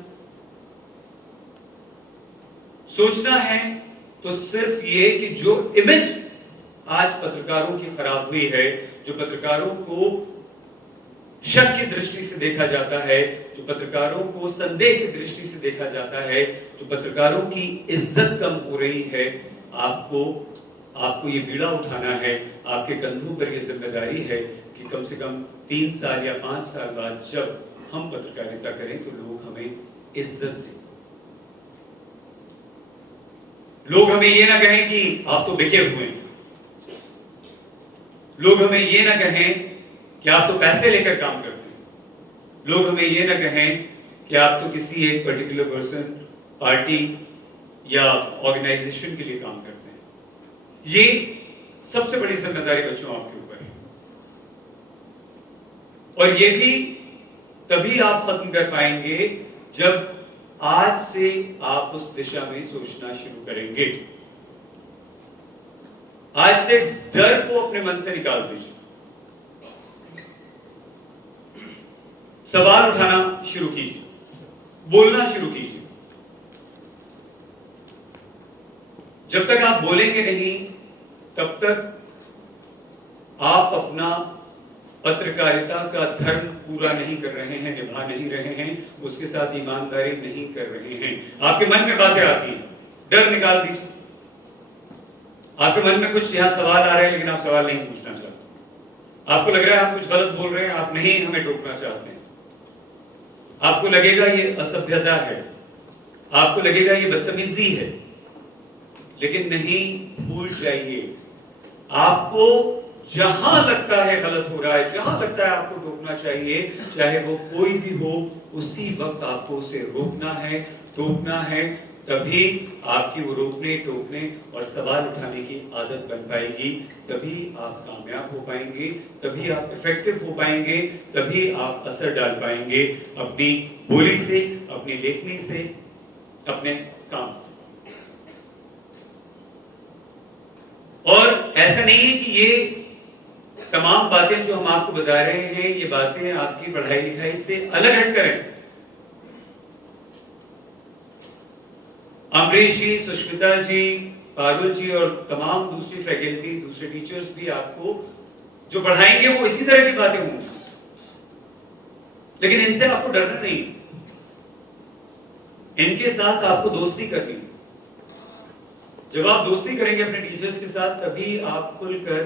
सोचना है तो सिर्फ ये कि जो इमेज आज पत्रकारों की खराब हुई है, जो पत्रकारों को शक की दृष्टि से देखा जाता है, जो पत्रकारों को संदेह की दृष्टि से देखा जाता है, जो पत्रकारों की इज्जत कम हो रही है, आपको ये बीड़ा उठाना है। आपके कंधों पर ये जिम्मेदारी है कि कम से कम 3 साल या 5 साल बाद जब हम पत्रकारिता करें तो लोग हमें इज्जत दें, लोग हमें ये ना कहें कि आप तो बिके हुए हैं, लोग हमें ये ना कहें कि आप तो पैसे लेकर काम करते हैं, लोग हमें ये ना कहें कि आप तो किसी एक पर्टिकुलर पर्सन, पार्टी या ऑर्गेनाइजेशन के लिए काम करते हैं। ये सबसे बड़ी जिम्मेदारी बच्चों आपके ऊपर है, और ये भी तभी आप खत्म कर पाएंगे जब आज से आप उस दिशा में सोचना शुरू करेंगे। आज से डर को अपने मन से निकाल दीजिए, सवाल उठाना शुरू कीजिए, बोलना शुरू कीजिए। जब तक आप बोलेंगे नहीं तब तक आप अपना पत्रकारिता का धर्म पूरा नहीं कर रहे हैं, निभा नहीं रहे हैं, उसके साथ ईमानदारी नहीं कर रहे हैं। आपके मन में बातें आती हैं, डर निकाल दीजिए। आपके मन में कुछ यहां सवाल आ रहे हैं लेकिन आप सवाल नहीं पूछना चाहते, आपको लग रहा है आप कुछ गलत बोल रहे हैं, आप नहीं हमें टोकना चाहते हैं, आपको लगेगा ये असभ्यता है, आपको लगेगा ये बदतमीजी है, लेकिन नहीं भूल जाइए, आपको जहां लगता है गलत हो रहा है, जहां लगता है आपको रोकना चाहिए, चाहे वो कोई भी हो, उसी वक्त आपको उसे रोकना है, टोकना है। तभी आपकी वो रोकने, टोकने और सवाल उठाने की आदत बन पाएगी, तभी आप कामयाब हो पाएंगे, तभी आप इफेक्टिव हो पाएंगे, तभी आप असर डाल पाएंगे अपनी बोली से, अपनी लेखनी से, अपने काम से। और ऐसा नहीं है कि ये तमाम बातें जो हम आपको बता रहे हैं, ये बातें आपकी पढ़ाई लिखाई से अलग हटकर हैं। अमरीश जी, सुष्मिता जी, पारुल जी और तमाम दूसरी फैकल्टी, दूसरे टीचर्स भी आपको जो पढ़ाएंगे वो इसी तरह की बातें होंगी, लेकिन इनसे आपको डरना नहीं, इनके साथ आपको दोस्ती करनी। जब आप दोस्ती करेंगे अपने टीचर्स के साथ, तभी आप खुलकर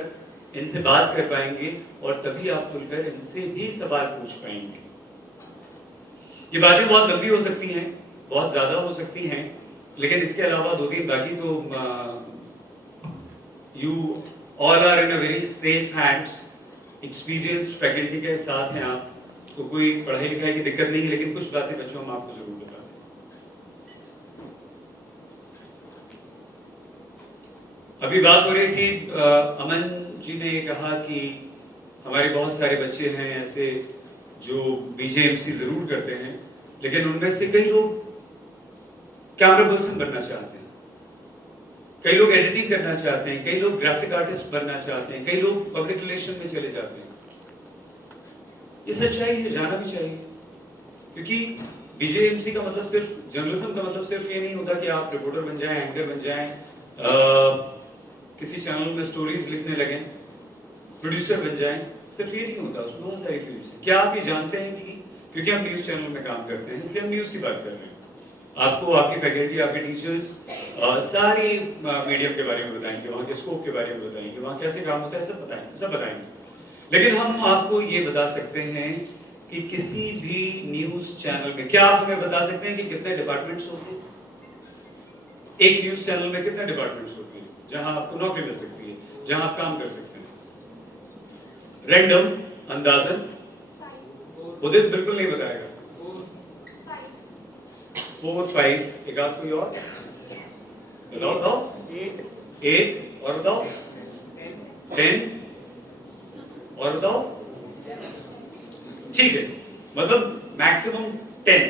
इनसे बात कर पाएंगे और तभी आप खुलकर इनसे भी सवाल पूछ पाएंगे। ये बातें बहुत लंबी हो सकती हैं, बहुत ज्यादा हो सकती हैं, लेकिन इसके अलावा 2-3 बाकी तो you all are in a very safe hands, experienced faculty के साथ हैं आप, तो कोई पढ़ाई लिखाई की दिक्कत नहीं, लेकिन कुछ बातें बच्चों हम आपको जरूर बता दें। अभी बात हो रही थी, अमन जी ने कहा कि हमारे बहुत सारे बच्चे हैं ऐसे जो बीजेएमसी जरूर करते हैं, लेकिन उनमें से कई लोग कैमरा पर्सन बनना चाहते हैं, कई लोग एडिटिंग करना चाहते हैं, कई लोग ग्राफिक आर्टिस्ट बनना चाहते हैं, कई लोग पब्लिक रिलेशन में चले जाते हैं। ये सच्चाई है, जाना भी चाहिए, क्योंकि बीजेएमसी का मतलब सिर्फ, जर्नलिज्म का मतलब सिर्फ ये नहीं होता कि आप रिपोर्टर बन जाएं, एंकर बन जाएं, किसी चैनल में स्टोरीज लिखने लगें, प्रोड्यूसर बन जाएं, सिर्फ ये नहीं होता, उसमें बहुत सारी फील्ड्स हैं। क्या आप ये जानते हैं कि क्योंकि हम न्यूज़ चैनल में काम करते हैं इसलिए हम न्यूज़ की बात कर रहे हैं, आपको आपकी फैकल्टी, आपके टीचर्स सारी मीडियम के बारे में बताएंगे, वहाँ के स्कोप के बारे में बताएंगे, वहाँ कैसे काम होता है सब बताएंगे। लेकिन हम आपको ये बता सकते हैं कि किसी भी न्यूज़ चैनल में, क्या आप हमें बता सकते हैं कि कितने डिपार्टमेंट्स होते हैं? एक न्यूज़ चैनल में कितने डिपार्टमेंट्स होते हैं जहां आपको नौकरी मिल सकती है, जहां आप काम कर सकते हैं? रैंडम, अंदाजन, उदित बिल्कुल नहीं बताएगा। 4, 5, एक आध कोई और बताओ। 8 और बताओ। 10 और बताओ। ठीक है, मतलब मैक्सिमम 10।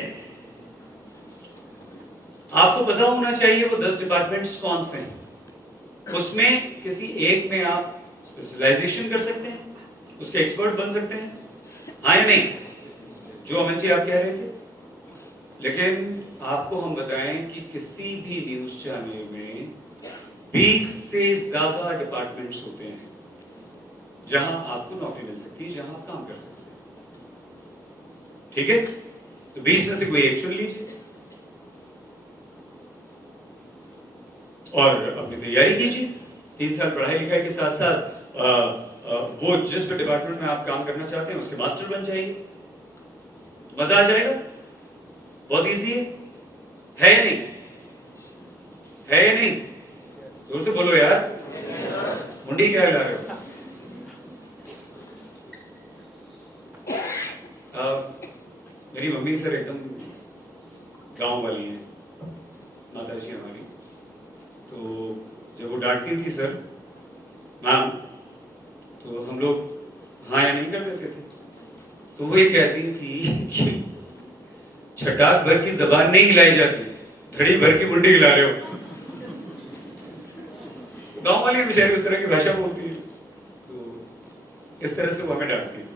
आपको पता होना चाहिए वो 10 डिपार्टमेंट्स कौन से हैं, उसमें किसी एक में आप स्पेशलाइजेशन कर सकते हैं, उसके एक्सपर्ट बन सकते हैं, हाँ या नहीं? जो अमन जी आप कह रहे थे। लेकिन आपको हम बताएं कि किसी भी न्यूज़ चैनल में 20 से ज्यादा डिपार्टमेंट्स होते हैं जहां आपको नौकरी मिल सकती है, जहां आप काम कर सकते हैं। ठीक है, तो 20 में से कोई एक चुन लीजिए और अपनी तैयारी कीजिए। 3 साल पढ़ाई लिखाई के साथ साथ वो जिस भी डिपार्टमेंट में आप काम करना चाहते हैं उसके मास्टर बन जाइए, मजा आ जाएगा। बहुत इजी है या नहीं? है या नहीं? जोर से बोलो यार, मुंडी क्या हिला रहे हो? मेरी मम्मी सर एकदम गांव वाली हैं, माता जी हमारी, तो जब वो डांटती थी सर मैम, तो हम लोग हाँ या नहीं कर देते थे। तो वो ये कहती थी कि छटाक भर की जबान नहीं हिलाई जाती, धड़ी भर की मुंडी हिला रहे हो। गांव वाली बेचारी उस तरह की भाषा बोलती है, तो इस तरह से वो हमें डांटती है।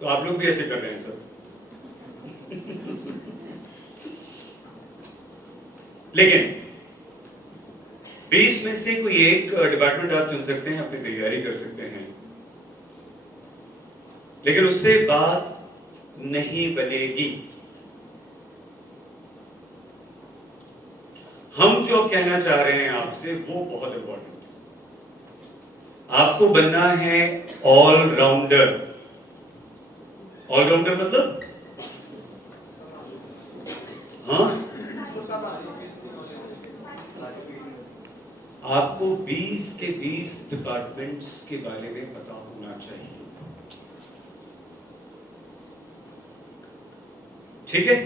तो आप लोग भी ऐसे कर रहे हैं सर। लेकिन 20 में से कोई एक डिपार्टमेंट आप चुन सकते हैं, अपनी तैयारी कर सकते हैं, लेकिन उससे बात नहीं बनेगी। हम जो कहना चाह रहे हैं आपसे वो बहुत इंपॉर्टेंट है। आपको बनना है ऑलराउंडर। ऑलराउंडर मतलब हाँ, आपको 20 के 20 डिपार्टमेंट्स के बारे में पता होना चाहिए। ठीक है,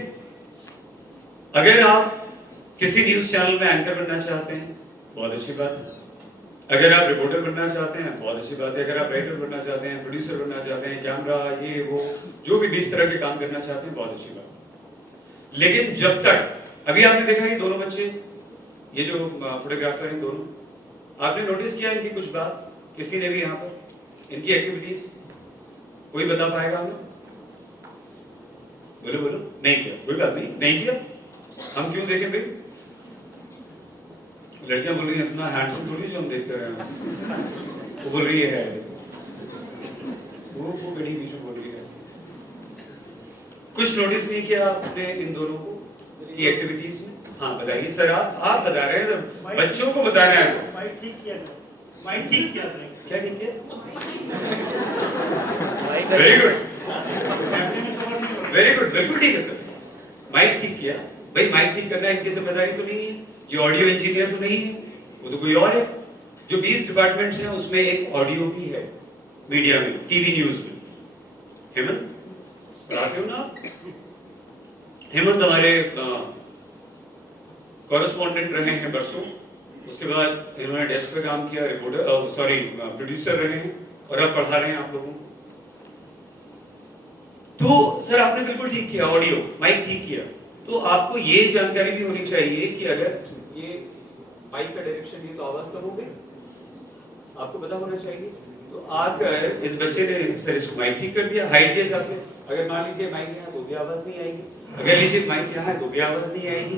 अगर आप किसी न्यूज चैनल में एंकर बनना चाहते हैं, बहुत अच्छी बात है। अगर आप रिपोर्टर बनना चाहते हैं, बहुत अच्छी बात है। अगर आप राइटर बनना चाहते हैं, प्रोड्यूसर बनना चाहते हैं, कैमरा ये वो जो भी 20 तरह के काम करना चाहते हैं, बहुत अच्छी बात है। लेकिन जब तक अभी आपने देखा ये दोनों बच्चे, ये जो फोटोग्राफर हैं दोनों, आपने नोटिस किया इनकी कुछ बात, किसी ने भी यहाँ पर इनकी एक्टिविटीज कोई बता पाएगा हमें? बोलो बोलो। नहीं किया, कोई बात नहीं किया। हम क्यों देखें भाई? लड़कियां बोल रही हैं इतना हैंडसम थोड़ी जो हम देखते रहे हैं। वो बोल रही है, वो बड़ी बीच में बोल रही है। कुछ नोटिस नहीं किया आपने इन दोनों को की एक्टिविटीज में? हाँ बताइए सर, आप बता रहे हैं सर, बच्चों को बता रहे हैं सर। माइक ठीक किया जाए, माइक ठीक किया जाए। क्या ठीक है? वेरी गुड, वेरी गुड, बिल्कुल ठीक है सर। माइक ठीक किया भाई, माइक ठीक करना इनकी जिम्मेदारी तो नहीं है, ये ऑडियो इंजीनियर तो नहीं है, वो तो कोई और है। जो 20 डिपार्टमेंट्स हैं उसमें एक ऑडियो भी है, मीडिया में, टीवी न्यूज में। हेमंत पढ़ाते हो ना आप? हेमंत हमारे कॉरेस्पॉन्डेंट रहे हैं बरसों, उसके बाद इन्होंने डेस्क पे काम किया, रिपोर्टर सॉरी प्रोड्यूसर रहे हैं, और अब पढ़ा रहे हैं आप लोगों को। तो सर आपने बिल्कुल ठीक किया, ऑडियो माइक ठीक किया। तो आपको ये जानकारी भी होनी चाहिए कि अगर ये माइक का डायरेक्शन ये तो आवाज कम हो गई, आपको पता होना चाहिए। तो आकर इस बच्चे ने सर इसको माइक ठीक कर दिया हाइट के हिसाब से। अगर मान लीजिए माइक यहाँ तो भी आवाज नहीं आएगी, अगर लीजिए माइक यहाँ है तो भी आवाज नहीं आएगी,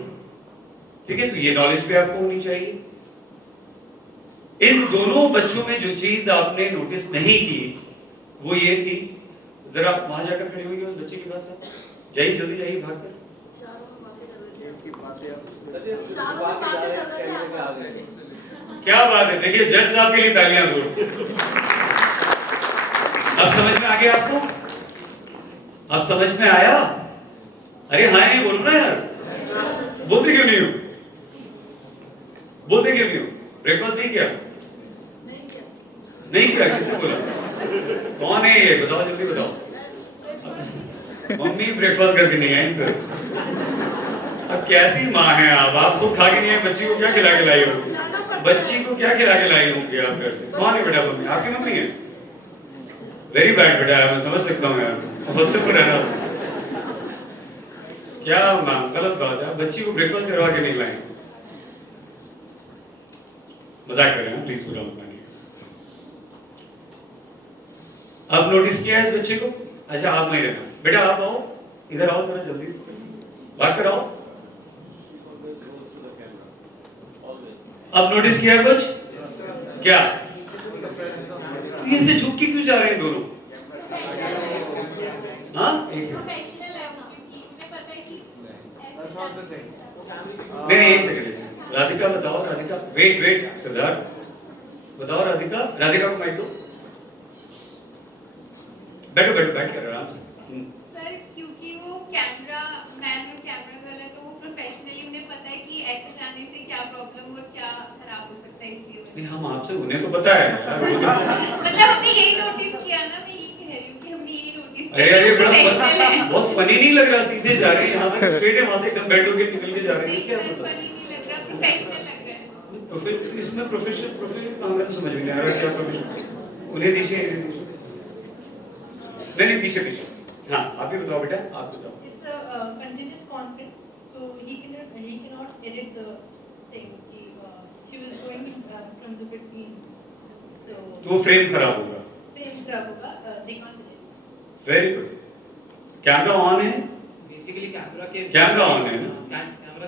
ठीक है। तो ये नॉलेज भी आपको होनी चाहिए। इन दोनों बच्चों में जो चीज आपने नोटिस नहीं की वो ये थी, जरा वहां जाकर खड़े होइए उस बच्चे के पास, जाइए जल्दी जाइए भागकर। क्या बात है, देखिए जज साहब के लिए तालियां जोर से। अब समझ में आ गया आपको? अब समझ में आया? अरे हाँ नहीं बोलो ना यार, बोलते क्यों नहीं हो? बोलते क्यों नहीं हो? ब्रेकफास्ट नहीं किया? नहीं किया, किसने बोला? कौन है ये, बताओ जल्दी बताओ। मम्मी ब्रेकफास्ट करके नहीं आई सर। अब कैसी माँ है आप खुद खा के नहीं आए, बच्ची को क्या खिला के लाई हो? बच्ची को क्या खिला के लाई होंगी आप घर से? कौन है बेटा मम्मी? आपकी मम्मी है? वेरी बैड बेटा, मैं समझ सकता हूँ यार, हॉस्टल पर रहना। क्या मैम गलत बात है, बच्ची को ब्रेकफास्ट करवा के नहीं लाए। मजाक कर रहे हैं प्लीज, बुरा मत मानिए। अब नोटिस किया है इस बच्चे को? अच्छा आप नहीं रहना बेटा, आप आओ इधर, आओ जरा जल्दी से बात कराओ। अब नोटिस किया कुछ? क्या ये से झुक के क्यों जा रहे हैं दोनों? हाँ एक सेकंड, नहीं एक सेकंड, राधिका बताओ, राधिका वेट सरदार बताओ, राधिका को माइक दो, बैठो बैठ के आराम से। सर क्योंकि वो कैमरा मैन और कैमरा वाला, तो वो प्रोफेशनली उन्हें पता है कि ऐसे जाने से क्या प्रॉब्लम और क्या खराब हो सकता है, इसलिए नहीं हम आपसे, उन्हें तो पता है मतलब हमने यही नोटिस किया ना, मैं यही कह रही हूँ कि हमने यही नोटिस किया। अरे बड़ा बहुत फनी नहीं लग रहा, सीधे जा रहे हैं यहाँ तक स्ट्रेट है, वहां से एकदम बेड होके निकल के जा रहे हैं, क्या पता? फनी नहीं लग रहा, प्रोफेशनल लग रहा है। इसमें प्रोफेशनल हमें तो समझ में नहीं आ रहा क्या प्रोफेशनल। उन्हें दीजिए, नहीं पीछे हाँ आप ही बताओ बेटा, आप बताओ। It's a continuous conference, so he cannot edit the thing. She was going from the between, so तो वो फ्रेम खराब होगा, frame खराब होगा, they can't edit. Very good. Camera on है, बेसिकली कैमरा ऑन है ना? कैमरा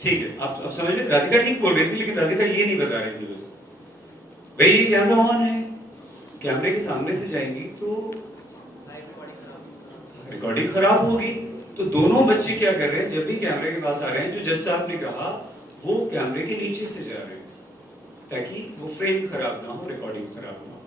ठीक है, आप समझ में, राधिका ठीक बोल रही थी, लेकिन राधिका ये नहीं बता रही थी बस भाई ये कैमरा ऑन है, कैमरे के सामने से जाएंगी तो रिकॉर्डिंग खराब होगी। तो दोनों बच्चे क्या कर रहे हैं, जब भी कैमरे के पास आ रहे हैं, जो जज साहब ने कहा वो कैमरे के नीचे से जा रहे हैं ताकि वो फ्रेम खराब ना हो, रिकॉर्डिंग खराब ना हो।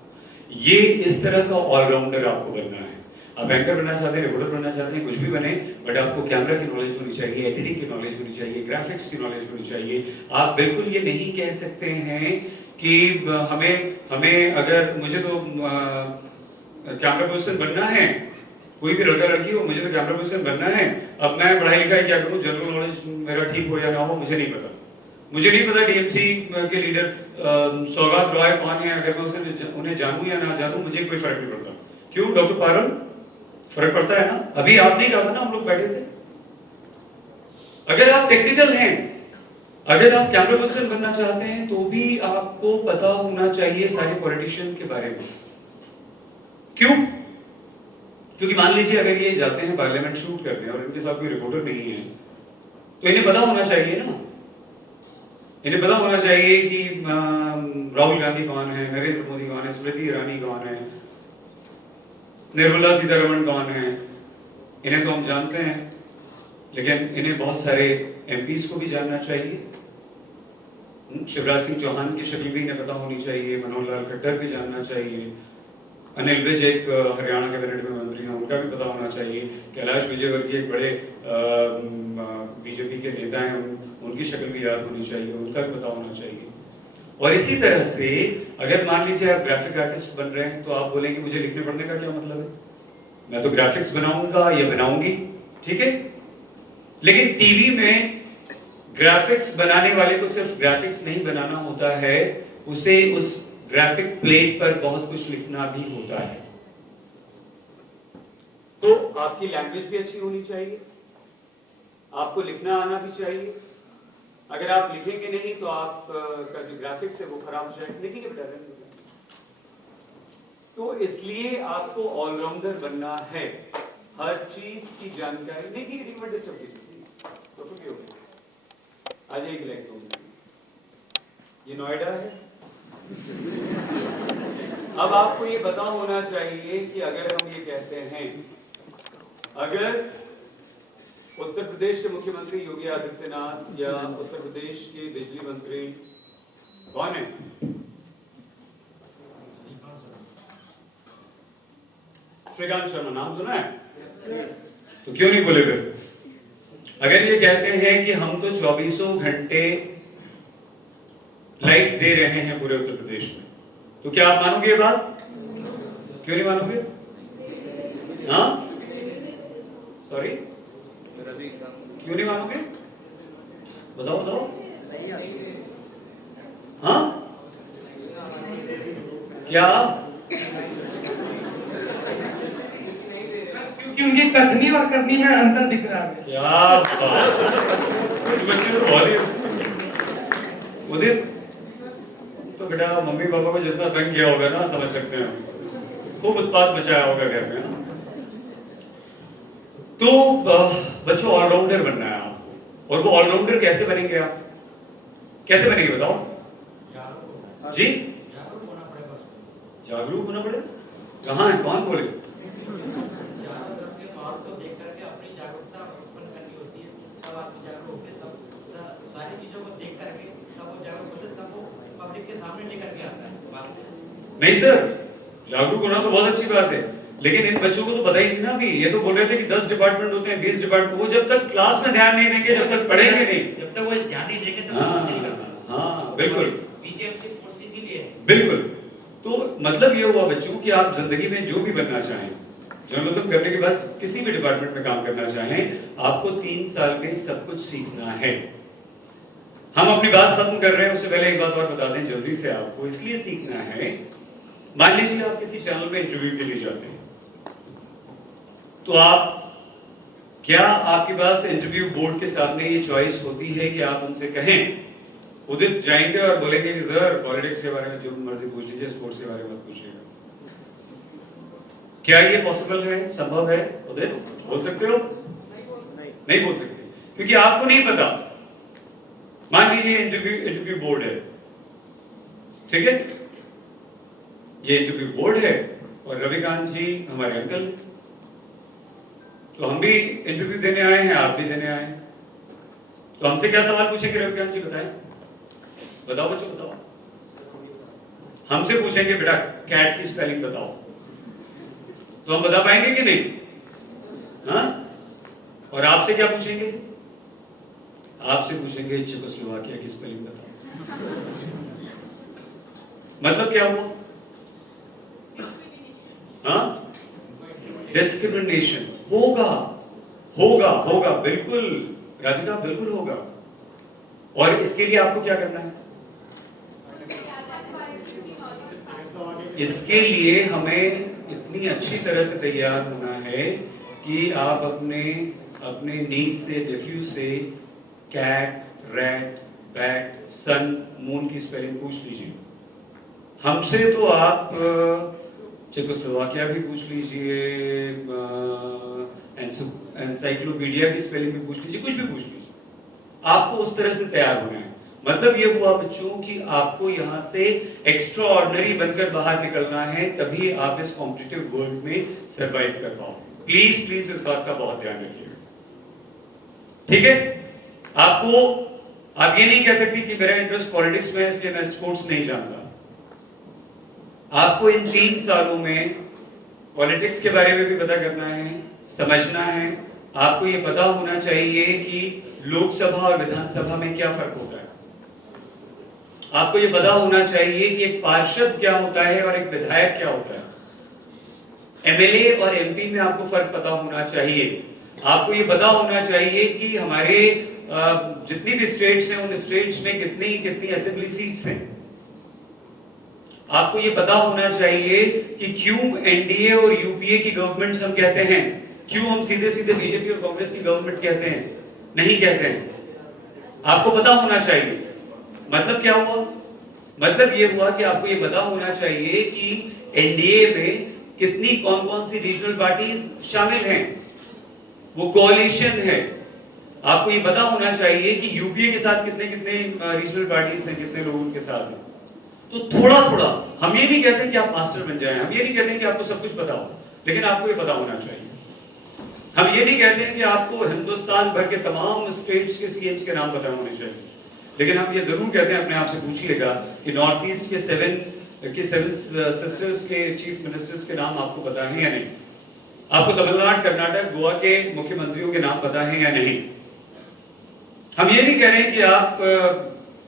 ये इस तरह का ऑलराउंडर आपको बनना है। आप एंकर बनना चाहते हैं, रिपोर्टर बनना चाहते हैं, कुछ भी बने, बट आपको कैमरा की नॉलेज होनी चाहिए, एडिटिंग की नॉलेज होनी चाहिए, ग्राफिक्स की नॉलेज होनी चाहिए। आप बिल्कुल ये नहीं कह सकते हैं कि हमें अगर मुझे तो कैमरा पर्सन बनना है, कोई भी लड़का लड़की हो, मुझे तो कैमरा पर्सन बनना है, अब मैं पढ़ाई लिखाई क्या करूं, जनरल नॉलेज मेरा ठीक हो या ना हो मुझे नहीं पता। मुझे नहीं पता डीएमसी के लीडर सौगात रॉय कौन है, अगर मैं उन्हें जानूं या ना जानूं मुझे कोई फर्क नहीं पड़ता। क्यों डॉक्टर पारुल, फर्क पड़ता है ना? अभी आप नहीं कहा था ना, हम लोग बैठे थे। अगर आप टेक्निकल हैं, अगर आप कैमरा पर्सन बनना चाहते हैं, तो भी आपको पता होना चाहिए सारे पॉलिटिशियन के बारे में। क्यों? क्योंकि मान लीजिए अगर ये जाते हैं पार्लियामेंट शूट करने और इनके साथ कोई रिपोर्टर नहीं है, तो इन्हें पता होना चाहिए ना, इन्हें पता होना चाहिए कि राहुल गांधी कौन है, नरेंद्र मोदी कौन है, स्मृति ईरानी कौन है, निर्मला सीतारमण कौन है। इन्हें तो हम जानते हैं, लेकिन इन्हें बहुत सारे एमपीज को भी जानना चाहिए। शिवराज सिंह चौहान की शक्ल भी इन्हें पता होनी चाहिए, मनोहर लाल खट्टर भी जानना चाहिए, अनिल विज एक हरियाणा कैबिनेट में मंत्री हैं, उनका भी पता होना चाहिए, कैलाश विजयवर्गीय एक बड़े बीजेपी के नेता हैं, उनकी शक्ल भी याद होनी चाहिए, उनका भी पता होना चाहिए। और इसी तरह से अगर मान लीजिए आप ग्राफिक आर्टिस्ट बन रहे हैं, तो आप बोलेंगे मुझे लिखने पढ़ने का क्या मतलब है, मैं तो ग्राफिक्स बनाऊंगा या बनाऊंगी, ठीक है। लेकिन टीवी में ग्राफिक्स बनाने वाले को सिर्फ ग्राफिक्स नहीं बनाना होता है, उसे उस ग्राफिक प्लेट पर बहुत कुछ लिखना भी होता है। तो आपकी लैंग्वेज भी अच्छी होनी चाहिए, आपको लिखना आना भी चाहिए। अगर आप लिखेंगे नहीं तो आप का जो ग्राफिक्स है वो खराब हो जाएगा। लिखेंगे बेटा, तो इसलिए आपको ऑलराउंडर बनना है, हर चीज की जानकारी। नहीं ठीक है, डिस्टर्ब कीजिए प्लीज, आ जाइए लाइक दो। ये नोएडा है। अब आपको ये पता होना चाहिए कि अगर हम ये कहते हैं, अगर उत्तर प्रदेश के मुख्यमंत्री योगी आदित्यनाथ या उत्तर प्रदेश के बिजली मंत्री कौन है, श्रीकांत शर्मा, नाम सुना है? तो क्यों नहीं बोले फिर? अगर ये कहते हैं कि हम तो 24 घंटे लाइट दे रहे हैं पूरे उत्तर प्रदेश में, तो क्या आप मानोगे ये बात? क्यों नहीं मानोगे? हाँ, सॉरी, क्यों नहीं मानोगे? बताओ बताओ। हाँ, क्या? क्योंकि उनकी कथनी और करनी में अंतर दिख रहा है। क्या बात, बच्चे तो बहुत ही उदित, तो बेटा मम्मी पापा को जितना तंग किया होगा ना, समझ सकते हैं, खूब उत्पाद मचाया होगा घर में। तो बच्चों ऑलराउंडर बनना है आपको, और वो ऑलराउंडर कैसे बनेंगे आप? कैसे बनेंगे बताओ जी? जागरूक होना पड़ेगा। कहाँ है, कौन बोले? नहीं सर, जागरूक होना तो बहुत अच्छी बात है, लेकिन इन बच्चों को तो पता ही नहीं ना अभी। ये तो बोल रहे थे कि 10 डिपार्टमेंट होते हैं, 20 डिपार्टमेंट, वो जब तक क्लास में ध्यान नहीं देंगे, जब तक पढ़ेंगे नहीं, जब तक वो ध्यान नहीं देंगे तब हाँ, नहीं कर पाएंगे। हाँ बिल्कुल बीजेपी फोर्स इसीलिए है। बिल्कुल। तो मतलब ये हुआ बच्चों कि आप जिंदगी में जो भी बनना चाहें, जर्नलिज्म करने के बाद किसी भी डिपार्टमेंट में काम करना चाहें, आपको 3 साल में सब कुछ सीखना है। हम अपनी बात खत्म कर रहे हैं, उससे पहले एक बात और बता दें जल्दी से, आपको इसलिए सीखना है, मान लीजिए आप किसी चैनल में इंटरव्यू के लिए जाते हैं, तो आप क्या आपके पास इंटरव्यू बोर्ड के सामने ये चॉइस होती है कि आप उनसे कहें, उदित जाएंगे और बोलेंगे कि सर पॉलिटिक्स के बारे में जो मर्जी पूछ लीजिए, स्पोर्ट्स के बारे में मत पूछिएगा? क्या ये पॉसिबल है, संभव है? उदित बोल सकते हो? नहीं बोल सकते, क्योंकि आपको नहीं पता। मान लीजिए इंटरव्यू बोर्ड है, ठीक है, ये इंटरव्यू बोर्ड है और रविकांत जी हमारे अंकल, तो हम भी इंटरव्यू देने आए हैं, आप भी देने आए हैं, तो हमसे क्या सवाल पूछेंगे रविकांत जी, बताएं, बताओ बच्चों बताओ। हमसे पूछेंगे बेटा कैट की स्पेलिंग बताओ, तो हम बता पाएंगे कि नहीं? हाँ? और आपसे क्या पूछेंगे? आपसे पूछेंगे चेकोस्लोवाकिया की स्पेलिंग बताओ। मतलब क्या हुआ? हाँ? डिस्क्रिमिनेशन होगा, होगा, होगा, बिल्कुल राधिका, बिल्कुल होगा। और इसके लिए आपको क्या करना है? इसके लिए हमें इतनी अच्छी तरह से तैयार होना है कि आप अपने नीस से, नेफ्यू से कैट, रैट, बैट, सन, मून की स्पेलिंग पूछ लीजिए। हमसे तो आप चेकोस्लोवाकिया भी पूछ लीजिए, एनसाइक्लोपीडिया की स्पेलिंग भी पूछ लीजिए, कुछ भी पूछ लीजिए, आपको उस तरह से तैयार होना है। मतलब ये हुआ बच्चों कि आपको यहाँ से एक्स्ट्रा ऑर्डिनरी बनकर बाहर निकलना है, तभी आप इस कॉम्पिटिटिव वर्ल्ड में सरवाइव कर पाओ। प्लीज प्लीज इस बात का बहुत ध्यान रखिएगा, ठीक है? आप ये नहीं कह सकती कि मेरा इंटरेस्ट पॉलिटिक्स में है इसलिए मैं स्पोर्ट्स नहीं जानता। आपको इन 3 सालों में पॉलिटिक्स के बारे में भी पता करना है, समझना है। आपको ये पता होना चाहिए कि लोकसभा और विधानसभा में क्या फर्क होता है। आपको ये पता होना चाहिए कि एक पार्षद क्या होता है और एक विधायक क्या होता है। एमएलए और एमपी में आपको फर्क पता होना चाहिए। आपको ये पता होना चाहिए कि हमारे जितनी भी स्टेट्स हैं उन स्टेट्स में कितनी असेंबली सीट्स हैं। आपको ये पता होना चाहिए कि क्यों एनडीए और यूपीए की गवर्नमेंट्स हम कहते हैं, क्यों हम सीधे सीधे बीजेपी और कांग्रेस की गवर्नमेंट कहते हैं, नहीं कहते हैं। आपको पता होना चाहिए। मतलब क्या हुआ? मतलब ये हुआ कि आपको ये पता होना चाहिए कि एनडीए में कितनी कौन सी रीजनल पार्टीज शामिल हैं, वो कोalition है। आपको ये पता होना चाहिए कि यूपीए के साथ कितने रीजनल पार्टीज हैं, कितने लोग उनके साथ हैं। तो थोड़ा थोड़ा, हम ये नहीं कहते कि आप मास्टर बन जाएं, हम ये नहीं कहते कि आपको सब कुछ पता हो, लेकिन आपको ये पता होना चाहिए। हम ये नहीं कहते कि आपको हिंदुस्तान भर के तमाम स्टेट्स के सीएम्स के नाम पता होने चाहिए, लेकिन हम ये जरूर कहते हैं, अपने आप से पूछिएगा कि नॉर्थ ईस्ट के 7 सिस्टर्स के चीफ मिनिस्टर्स के नाम आपको पता है या नहीं। आपको तमिलनाडु, कर्नाटक, गोवा के मुख्यमंत्रियों के नाम पता है या नहीं। हम ये नहीं कह रहे कि आप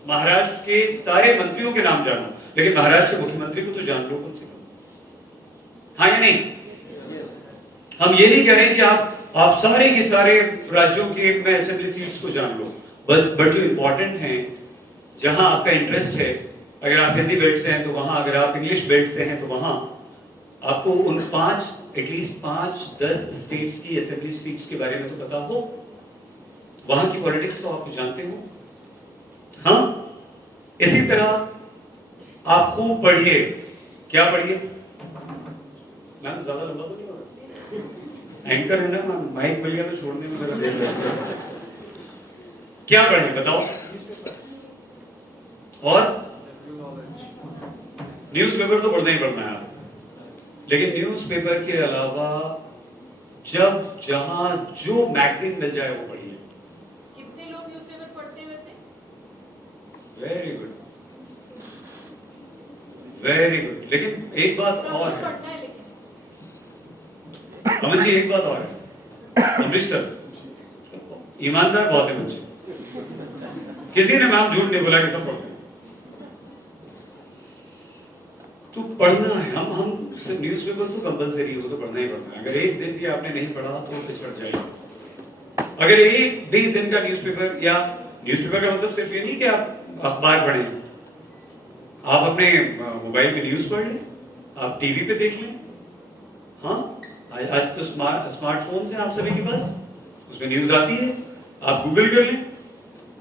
महाराष्ट्र के सारे मंत्रियों के नाम जानो, लेकिन महाराष्ट्र के मुख्यमंत्री को तो जान लो कम से कम, हाँ या नहीं। हम ये नहीं कह रहे कि आप सारे के सारे राज्यों के असेंबली सीट्स को जान लो, बट जो इंपॉर्टेंट हैं, जहां आपका इंटरेस्ट है, अगर आप हिंदी बेल्ट से हैं तो वहां, अगर आप इंग्लिश बेल्ट से हैं तो वहां, आपको उन एटलीस्ट 5-10 स्टेट्स की असेंबली सीट्स के बारे में तो पता हो, वहां की पॉलिटिक्स तो आपको जानते हो। हाँ, इसी तरह आप खूब पढ़िए। क्या पढ़िए? मैम ज्यादा लंबा तो नहीं होगा, एंकर है ना, माइक मिल गया तो छोड़ने में जरा देर लगेगा। क्या पढ़ें बताओ? और न्यूज़पेपर तो पढ़ना ही पढ़ना है, लेकिन न्यूज़पेपर के अलावा जब जहां जो मैगजीन मिल जाए वो पढ़िए। कितने लोग न्यूज़पेपर पढ़ते हैं वैसे? Very good, very good. लेकिन एक बात और है अमन जी, एक बात और है, अमृतसर ईमानदार बहुत है बच्चे, किसी ने मैम झूठ नहीं बोला कि सब पढ़ते हैं। तो पढ़ना है, हम सिर्फ न्यूज़पेपर तो कंपलसरी है, वो तो पढ़ना ही पढ़ना है। अगर एक दिन भी आपने नहीं पढ़ा तो पिछड़ जाएगा। अगर एक भी दिन का न्यूज़पेपर, या न्यूज़पेपर का मतलब सिर्फ ये नहीं कि आप अखबार पढ़ें, आप अपने मोबाइल में न्यूज़ पढ़ लें, आप टीवी पे देख लें। हाँ, आज तो स्मार्टफोन्स हैं आप सभी के पास, उसमें न्यूज़ आती है, आप गूगल कर लें।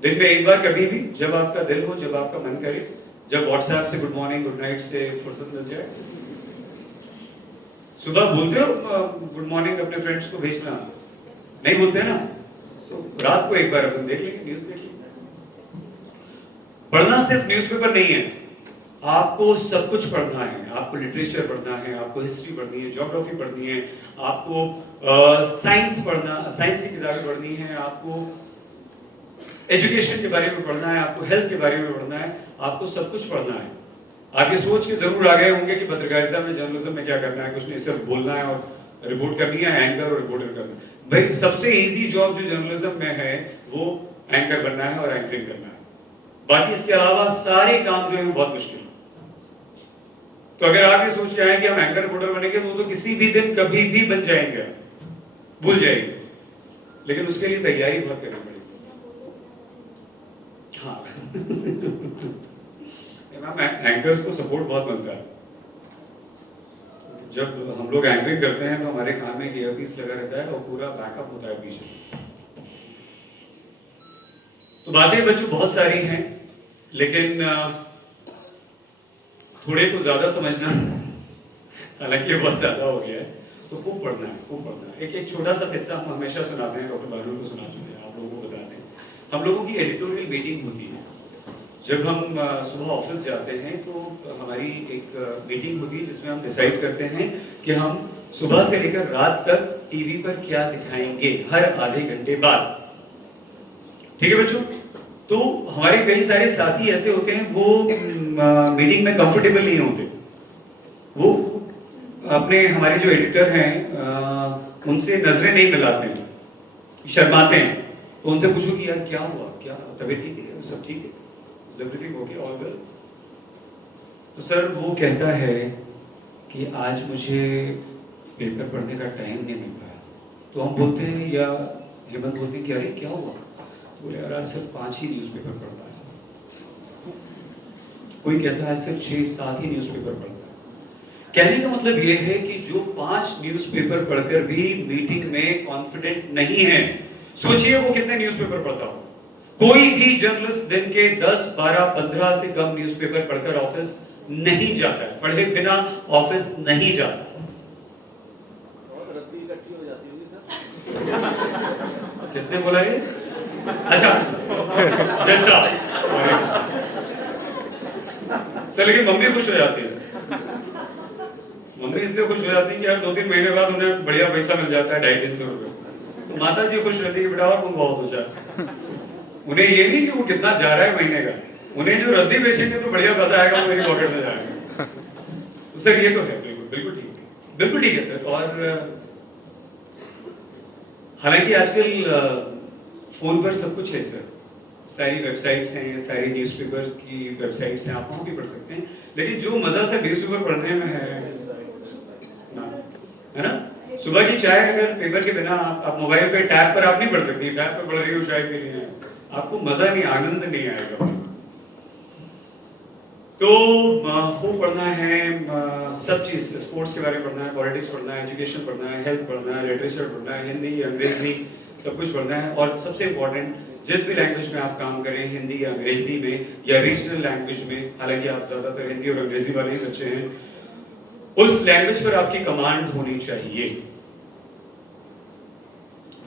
दिन में एक बार कभी भी, जब आपका दिल हो, जब आपका मन करे, जब व्हाट्सएप से गुड मॉर्निंग गुड नाइट से फुर्सत मिल जाए। सुबह भूलते हो गुड मॉर्निंग अपने फ्रेंड्स को भेजना? नहीं भूलते ना? तो रात को एक बार अपन देख लेंगे, न्यूज़ देख लेंगे। पढ़ना सिर्फ न्यूज़पेपर नहीं है, आपको सब कुछ पढ़ना है। आपको लिटरेचर पढ़ना है, आपको हिस्ट्री पढ़नी है, ज्योग्राफी पढ़नी है, आपको साइंस की किताबें पढ़नी है, आपको एजुकेशन के बारे में पढ़ना है, आपको हेल्थ के बारे में पढ़ना है, आपको सब कुछ पढ़ना है। आप ये सोच के जरूर आ गए होंगे कि पत्रकारिता में, जर्नलिज्म में क्या करना है, कुछ नहीं, सिर्फ बोलना है और रिपोर्ट करनी है, एंकर और रिपोर्टर करना है। भाई सबसे इजी जॉब जो जर्नलिज्म में है वो एंकर बनना है और एंकरिंग करना है। बाकी इसके अलावा सारे काम जो है बहुत मुश्किल है। तो अगर आप ये सोच के आए कि हम एंकर रिपोर्टर बनेंगे तो किसी भी दिन कभी भी बन जाएंगे, भूल जाएंगे, लेकिन उसके लिए तैयारी बहुत करनी पड़ेगी। हाँ एंकर्स को सपोर्ट बहुत मिलता है। जब हम लोग एंकरिंग करते हैं तो हमारे कान में ईयरपीस लगा रहता है और पूरा बैकअप होता है पीछे। तो बातें बच्चों बहुत सारी हैं, लेकिन थोड़े को ज्यादा समझना हालांकि ये बहुत ज़्यादा हो गया है, तो खूब पढ़ना है, खूब पढ़ना है। एक छोटा सा किस्सा हम हमेशा सुनाते हैं, डॉक्टर बालू को सुना चुके हैं, आप लोगों को बताते हैं। हम लोगों की एडिटोरियल मीटिंग होती है, जब हम सुबह ऑफिस जाते हैं तो हमारी एक मीटिंग होती है जिसमें हम डिसाइड करते हैं कि हम सुबह से लेकर रात तक टीवी पर क्या दिखाएंगे हर आधे घंटे बाद। ठीक है बच्चों? तो हमारे कई सारे साथी ऐसे होते हैं वो मीटिंग में कंफर्टेबल नहीं होते, वो अपने हमारे जो एडिटर हैं उनसे नजरें नहीं मिलाते हैं, शर्माते हैं। तो उनसे पूछो कि यार क्या हुआ, क्या तबीयत ठीक है, सब ठीक है, एवरीथिंग ओके, ऑल वेल? तो सर वो कहता है कि आज मुझे पेपर पढ़ने का टाइम नहीं मिल पाया। तो हम बोलते हैं, या हेमंत बोलते हैं कि अरे क्या हुआ? बोले यार आज सिर्फ 5 ही न्यूज़पेपर पढ़ पाया। कोई कहता है आज सिर्फ 6-7 ही न्यूज़पेपर पढ़ पाया। कहने का मतलब ये है कि जो 5 न्यूज़पेपर पढ़कर भी मीटिंग में कॉन्फिडेंट नहीं है, सोचिए वो कितने न्यूज़पेपर पढ़ता हो। कोई भी जर्नलिस्ट दिन के 10, 12, 15 से कम न्यूज़पेपर पढ़कर ऑफिस नहीं जाता है, पढ़े बिना ऑफिस नहीं जाता। रद्दी इकट्ठी हो जाती होगी सर। किसने बोला ये? अच्छा जज साहब, सर लेकिन मम्मी खुश हो जाती है। मम्मी इसलिए खुश हो जाती है कि यार 2-3 महीने बाद उन्हें बढ़िया पैसा मिल जाता है, 250-300 रुपए। तो माता जी खुश रहती है कि बेटा और बहुत हो जाए। उन्हें ये नहीं कि वो कितना जा रहा है महीने का, उन्हें जो रद्दी बेचेंगे तो बढ़िया पैसा आएगा, वो मेरी पॉकेट में जाएगा। तो सर ये तो है, बिल्कुल ठीक है, बिल्कुल ठीक है सर। और हालांकि आजकल फोन पर सब कुछ है सर, सारी वेबसाइट्स हैं, सारी न्यूज़पेपर की वेबसाइट्स हैं, आप वहां भी पढ़ सकते हैं। लेकिन जो मजा सर न्यूज़पेपर पढ़ने में है ना, सुबह की चाय अगर पेपर के बिना आप मोबाइल पे टैब पर आप नहीं पढ़ सकती, टैब पर पढ़ रही हो शायद के लिए, आपको मजा नहीं, आनंद नहीं आएगा। तो खूब पढ़ना है, सब चीज, स्पोर्ट्स के बारे में पढ़ना है, पॉलिटिक्स पढ़ना है, एजुकेशन पढ़ना है, हेल्थ पढ़ना है, लिटरेचर पढ़ना है, हिंदी, अंग्रेजी, सब कुछ पढ़ना है। और सबसे इम्पोर्टेंट, जिस भी लैंग्वेज में आप काम करें, हिंदी या अंग्रेजी में या रीजनल लैंग्वेज में, हालांकि आप ज्यादातर हिंदी और अंग्रेजी वाले ही बच्चे हैं, उस लैंग्वेज पर आपकी कमांड होनी चाहिए।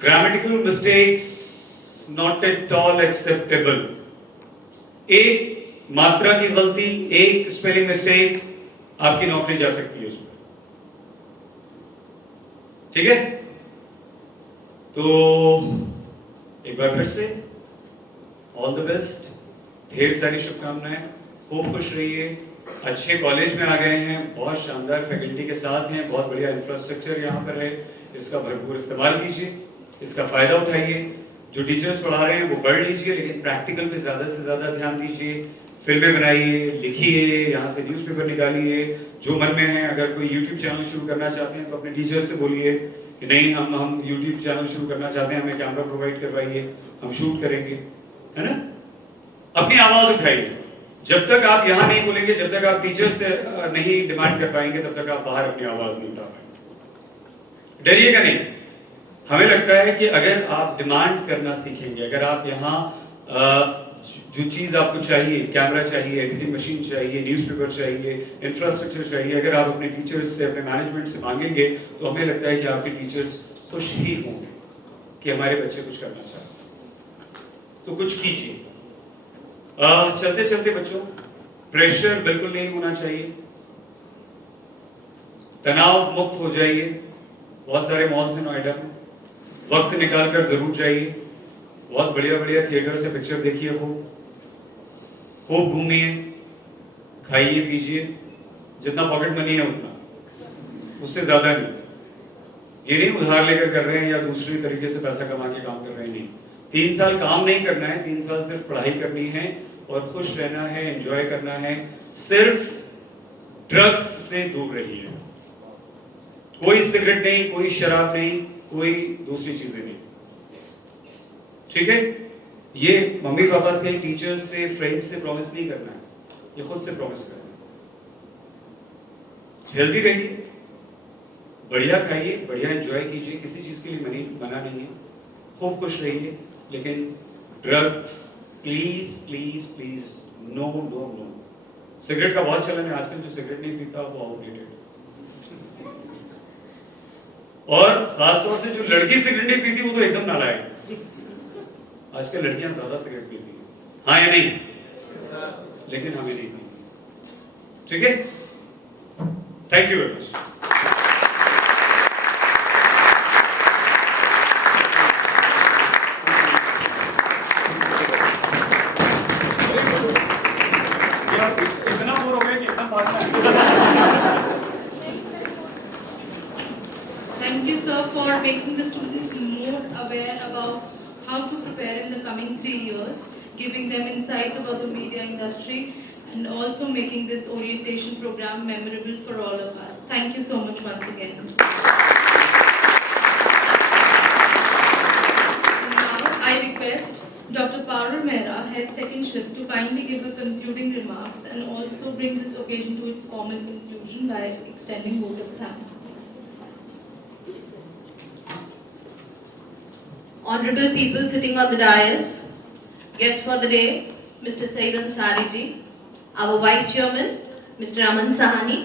Grammatical mistakes not at all acceptable. एक मात्रा की गलती, एक स्पेलिंग मिस्टेक, आपकी नौकरी जा सकती है उसमें। ठीक है? तो एक बार फिर से ऑल द बेस्ट, ढेर सारी शुभकामनाएं, खूब खुश रहिए, अच्छे कॉलेज में आ गए हैं, बहुत शानदार फैकल्टी के साथ हैं, बहुत बढ़िया इंफ्रास्ट्रक्चर यहाँ पर है, इसका भरपूर इस्तेमाल कीजिए, इसका फायदा उठाइए। जो टीचर्स पढ़ा रहे हैं वो पढ़ लीजिए, लेकिन प्रैक्टिकल पे ज्यादा से ज्यादा ध्यान दीजिए, फिल्में बनाइए, लिखिए, यहाँ से न्यूज़पेपर निकालिए, जो मन में है। अगर कोई यूट्यूब चैनल शुरू करना चाहते हैं तो अपने टीचर्स से बोलिए कि नहीं हम यूट्यूब चैनल शुरू करना चाहते हैं, हमें कैमरा प्रोवाइड करवाइए, हम शूट करेंगे, है ना? अपनी आवाज उठाइए। जब तक आप यहाँ नहीं बोलेंगे, जब तक आप टीचर्स से नहीं डिमांड कर पाएंगे, तब तक आप बाहर अपनी आवाज नहीं उठा पाएंगे। डरिएगा नहीं। हमें लगता है कि अगर आप डिमांड करना सीखेंगे, अगर आप यहाँ जो चीज आपको चाहिए, कैमरा चाहिए, एडिटिंग मशीन चाहिए, न्यूज़पेपर चाहिए, इंफ्रास्ट्रक्चर चाहिए, अगर आप अपने टीचर्स से, अपने मैनेजमेंट से मांगेंगे, तो हमें लगता है कि आपके टीचर्स खुश ही होंगे कि हमारे बच्चे कुछ करना चाहते हैं। तो कुछ कीजिए। चलते चलते बच्चों, प्रेशर बिल्कुल नहीं होना चाहिए, तनाव मुक्त हो जाइए। बहुत सारे मॉल्स हैं नोएडा में, वक्त निकाल कर जरूर जाइए, बहुत बढ़िया बढ़िया थिएटर से पिक्चर देखिए, खूब घूमिए, खाइए पीजिए, जितना पॉकेट मनी है उतना, उससे ज्यादा नहीं। ये नहीं उधार लेकर कर रहे हैं या दूसरे तरीके से पैसा कमा के काम कर रहे हैं, नहीं। 3 साल काम नहीं करना है, 3 साल सिर्फ पढ़ाई करनी है और खुश रहना है, एंजॉय करना है। सिर्फ ड्रग्स से दूर रहिए, कोई सिगरेट नहीं, कोई शराब नहीं, कोई दूसरी चीजें नहीं, ठीक है? ये मम्मी पापा से, टीचर्स से, फ्रेंड से प्रॉमिस नहीं करना है, ये खुद से प्रॉमिस करना है। हेल्दी रहिए, बढ़िया खाइए, बढ़िया एंजॉय कीजिए, किसी चीज के लिए मना नहीं है, खूब खुश रहिए, लेकिन drugs please please please no no no. Cigarette का बहुत चलन है आजकल, जो सिगरेट नहीं पीता वो आउटडेटेड। और खासतौर से जो लड़की सिगरेट नहीं पीती वो तो एकदम नालायक। आजकल लड़कियां ज्यादा सिगरेट पीती हैं, हाँ या नहीं? लेकिन हमें नहीं पीती। ठीक है, थैंक यू वेरी मच। इतना बोर हो गया कि एकदम भागना है। Thank you, sir, for making the students more aware about how to prepare in the coming 3 years, giving them insights about the media industry, and also making this orientation program memorable for all of us. Thank you so much once again. Now, I request Dr. Parul Mehra, Head Second Shift, to kindly give her concluding remarks and also bring this occasion to its formal conclusion by extending vote of thanks. Honorable people sitting on the dais, guest for the day, Mr. Saeed Ansari ji, our Vice Chairman, Mr. Aman Sahani,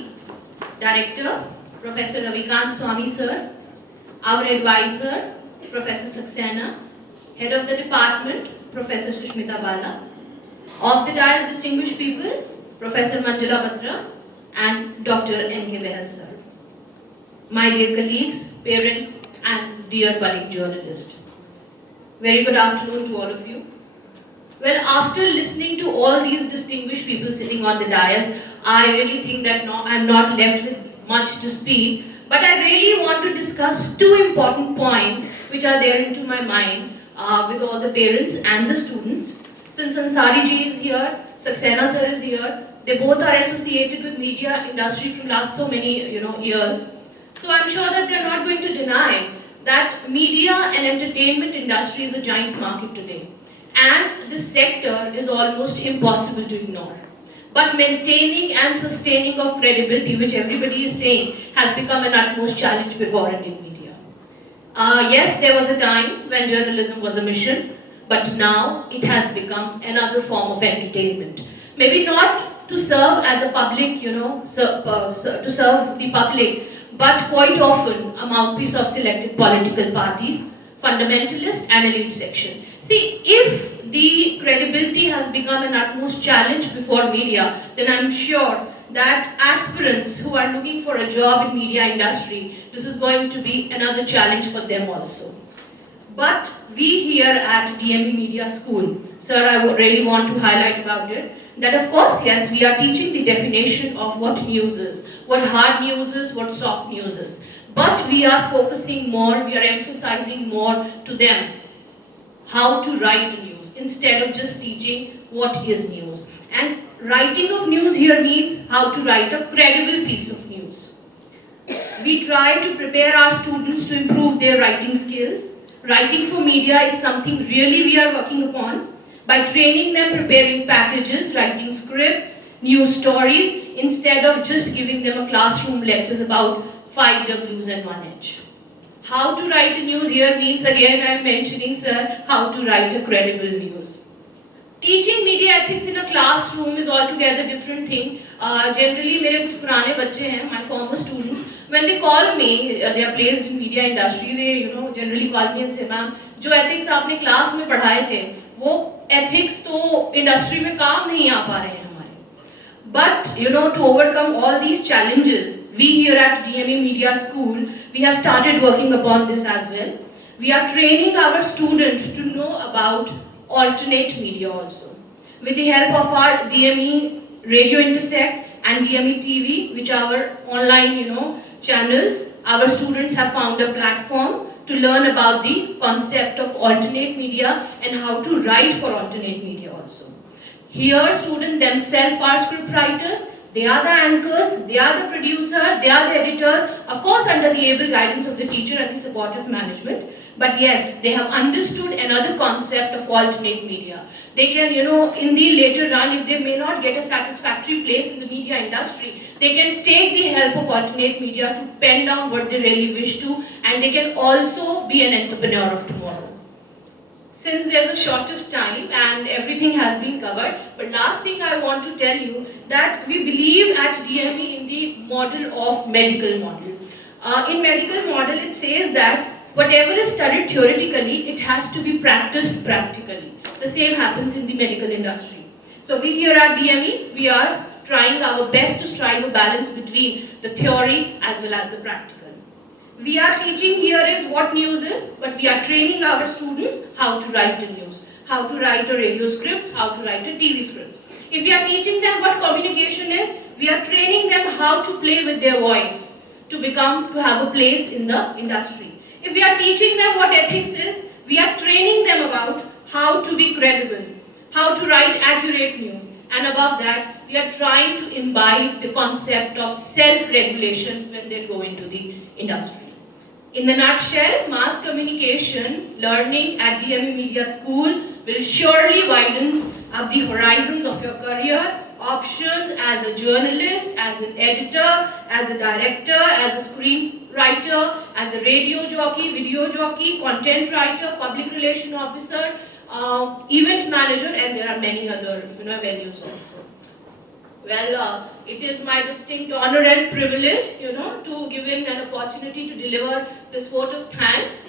Director, Professor Ravikant Swami sir, our Advisor, Professor Saxena, Head of the Department, Professor Sushmita Bala, of the dais distinguished people, Professor Manjula Batra and Dr. N.K. Behal sir. My dear colleagues, parents and dear budding journalists. Very good afternoon to all of you. Well, after listening to all these distinguished people sitting on the dais, I really think that I'm not left with much to speak, but I really want to discuss 2 important points which are there into my mind with all the parents and the students. Since Ansari ji is here, Saxena sir is here, they both are associated with media industry from last so many years. So I'm sure that they're not going to deny that media and entertainment industry is a giant market today. And this sector is almost impossible to ignore. But maintaining and sustaining of credibility, which everybody is saying, has become an utmost challenge before Indian media. Yes, there was a time when journalism was a mission, but now it has become another form of entertainment. Maybe not to serve as a public, to serve the public, but quite often a mouthpiece of selected political parties, fundamentalist and elite section. See, if the credibility has become an utmost challenge before media, then I'm sure that aspirants who are looking for a job in media industry, this is going to be another challenge for them also. But we here at DME Media School, sir, I would really want to highlight about it, that of course, yes, we are teaching the definition of what news is, what hard news is, what soft news is. But we are focusing more, we are emphasizing more to them how to write news instead of just teaching what is news. And writing of news here means how to write a credible piece of news. We try to prepare our students to improve their writing skills. Writing for media is something really we are working upon by training them preparing packages, writing scripts, news stories, instead of just giving them a classroom lectures about 5 W's and 1 H. How to write news here means, again I am mentioning, sir, how to write a credible news. Teaching media ethics in a classroom is altogether different thing. Generally, मेरे कुछ पुराने बच्चे हैं, my former students, when they call me, they are placed in media industry, they generally call me and say, ma'am, जो ethics आपने class में पढ़ाए थे, वो ethics तो industry में काम नहीं आ पा रहे हैं हमारे. But to overcome all these challenges, we here at DME Media School, we have started working upon this as well. We are training our students to know about alternate media also. With the help of our DME Radio Intersect and DME TV, which are our online, channels, our students have found a platform to learn about the concept of alternate media and how to write for alternate media also. Here, students themselves are script writers. They are the anchors, they are the producer, they are the editors, of course under the able guidance of the teacher and the support of management. But yes, they have understood another concept of alternate media. They can, in the later run, if they may not get a satisfactory place in the media industry, they can take the help of alternate media to pen down what they really wish to, and they can also be an entrepreneur of tomorrow. Since there's a short of time and everything has been covered, but last thing I want to tell you that we believe at DME in the model of medical model. In medical model, it says that whatever is studied theoretically, it has to be practiced practically. The same happens in the medical industry. So we here at DME, we are trying our best to strike a balance between the theory as well as the practical. We are teaching here is what news is, but we are training our students how to write the news, how to write a radio script, how to write a TV script. If we are teaching them what communication is, we are training them how to play with their voice, to have a place in the industry. If we are teaching them what ethics is, we are training them about how to be credible, how to write accurate news. And above that, we are trying to imbibe the concept of self-regulation when they go into the industry. In the nutshell, mass communication learning at DME Media School will surely widen up the horizons of your career, options as a journalist, as an editor, as a director, as a screenwriter, as a radio jockey, video jockey, content writer, public relation officer, event manager, and there are many other venues also. Well, it is my distinct honor and privilege, to given an opportunity to deliver this vote of thanks.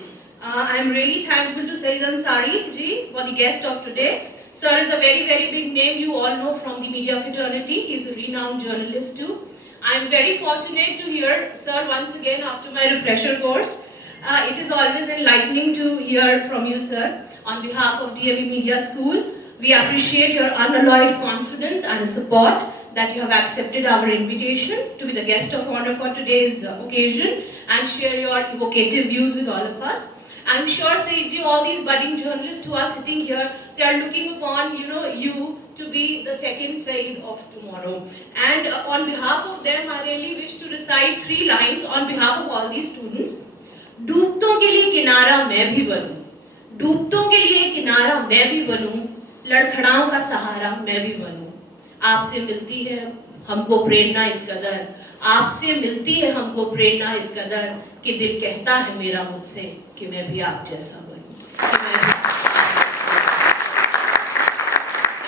I am really thankful to Saeed Ansari ji for the guest of today. Sir is a very, very big name you all know from the media fraternity. He is a renowned journalist too. I am very fortunate to hear Sir once again after my refresher course. It is always enlightening to hear from you, sir. On behalf of DME Media School, we appreciate your unalloyed confidence and support that you have accepted our invitation to be the guest of honor for today's occasion and share your evocative views with all of us. I'm sure, Saeedji, all these budding journalists who are sitting here, they are looking upon, you to be the second Saeed of tomorrow. And on behalf of them, I really wish to recite 3 lines on behalf of all these students. डूबतों के लिए किनारा मैं भी बनूं, डूबतों के लिए किनारा मैं भी बनूं, लड़खड़ाओं का सहारा मैं भी बनूं। आपसे मिलती है हमको प्रेरणा इस कदर, आपसे मिलती है हमको प्रेरणा इस कदर कि दिल कहता है मेरा मुझसे कि मैं भी आप जैसा बनूं।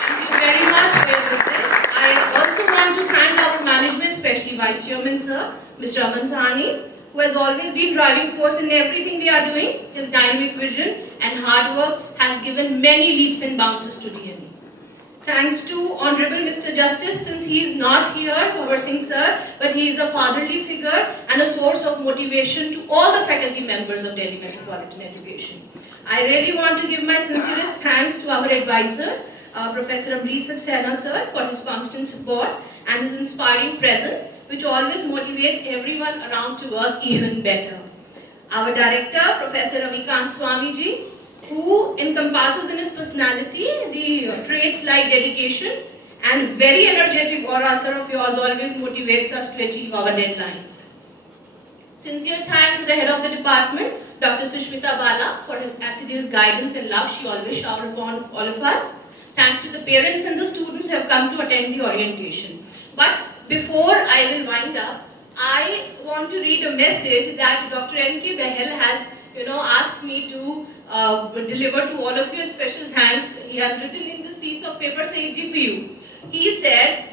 Thank you very much for your visit. I also want to thank our management, especially Vice Chairman Sir, Mr. Aman Sahani, who has always been driving force in everything we are doing. His dynamic vision and hard work has given many leaps and bounces to DME. Thanks to Honorable Mr. Justice, since he is not here, Pawar Singh sir, but he is a fatherly figure and a source of motivation to all the faculty members of Delhi Metropolitan Education. I really want to give my sincerest thanks to our advisor, Professor Amrish Saxena sir, for his constant support and his inspiring presence, which always motivates everyone around to work even better. Our director, Professor Ravikant Swamiji, who encompasses in his personality the traits like dedication and very energetic aura, sir, of yours always motivates us to achieve our deadlines. Sincere thanks to the head of the department, Dr. Sushmita Bala, for his assiduous guidance and love she always showered upon all of us. Thanks to the parents and the students who have come to attend the orientation. But before I will wind up, I want to read a message that Dr. N.K. Behel has asked me to deliver to all of you, and special thanks. He has written in this piece of paper, Saeedji, for you. He said,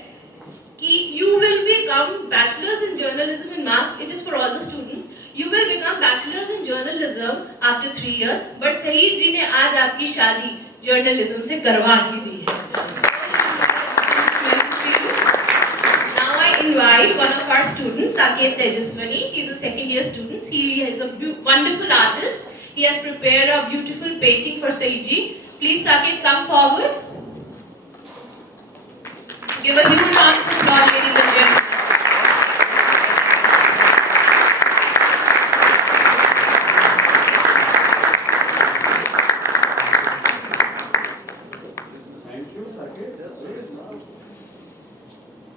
you will become bachelors in journalism and mass, it is for all the students, you will become bachelors in journalism after 3 years, but Saeed ji ne aaj aapki shaadi journalism se karwa hi di hai. Now I invite one of our students, Saket Tejaswani. He is a second year student. He is a wonderful artist. He has prepared a beautiful painting for Saeed ji. Please, Saket, come forward. Give a huge round of applause, ladies and gentlemen. Thank you, Saket.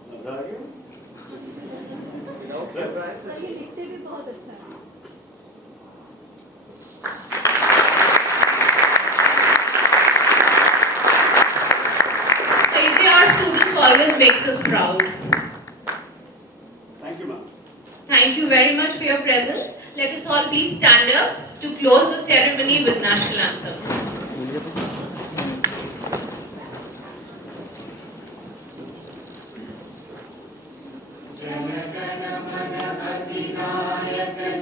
मजा आ गया? सर ये लिखते भी बहुत अच्छा है। Our students always makes us proud. Thank you, ma'am. Thank you very much for your presence. Let us all please stand up to close the ceremony with National Anthem. Jana Gana Mana Adhinayaka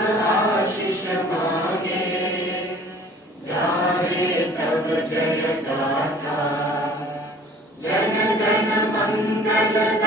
आशीष मांगे, गाहे तब जय गाथा, जन गण मंगल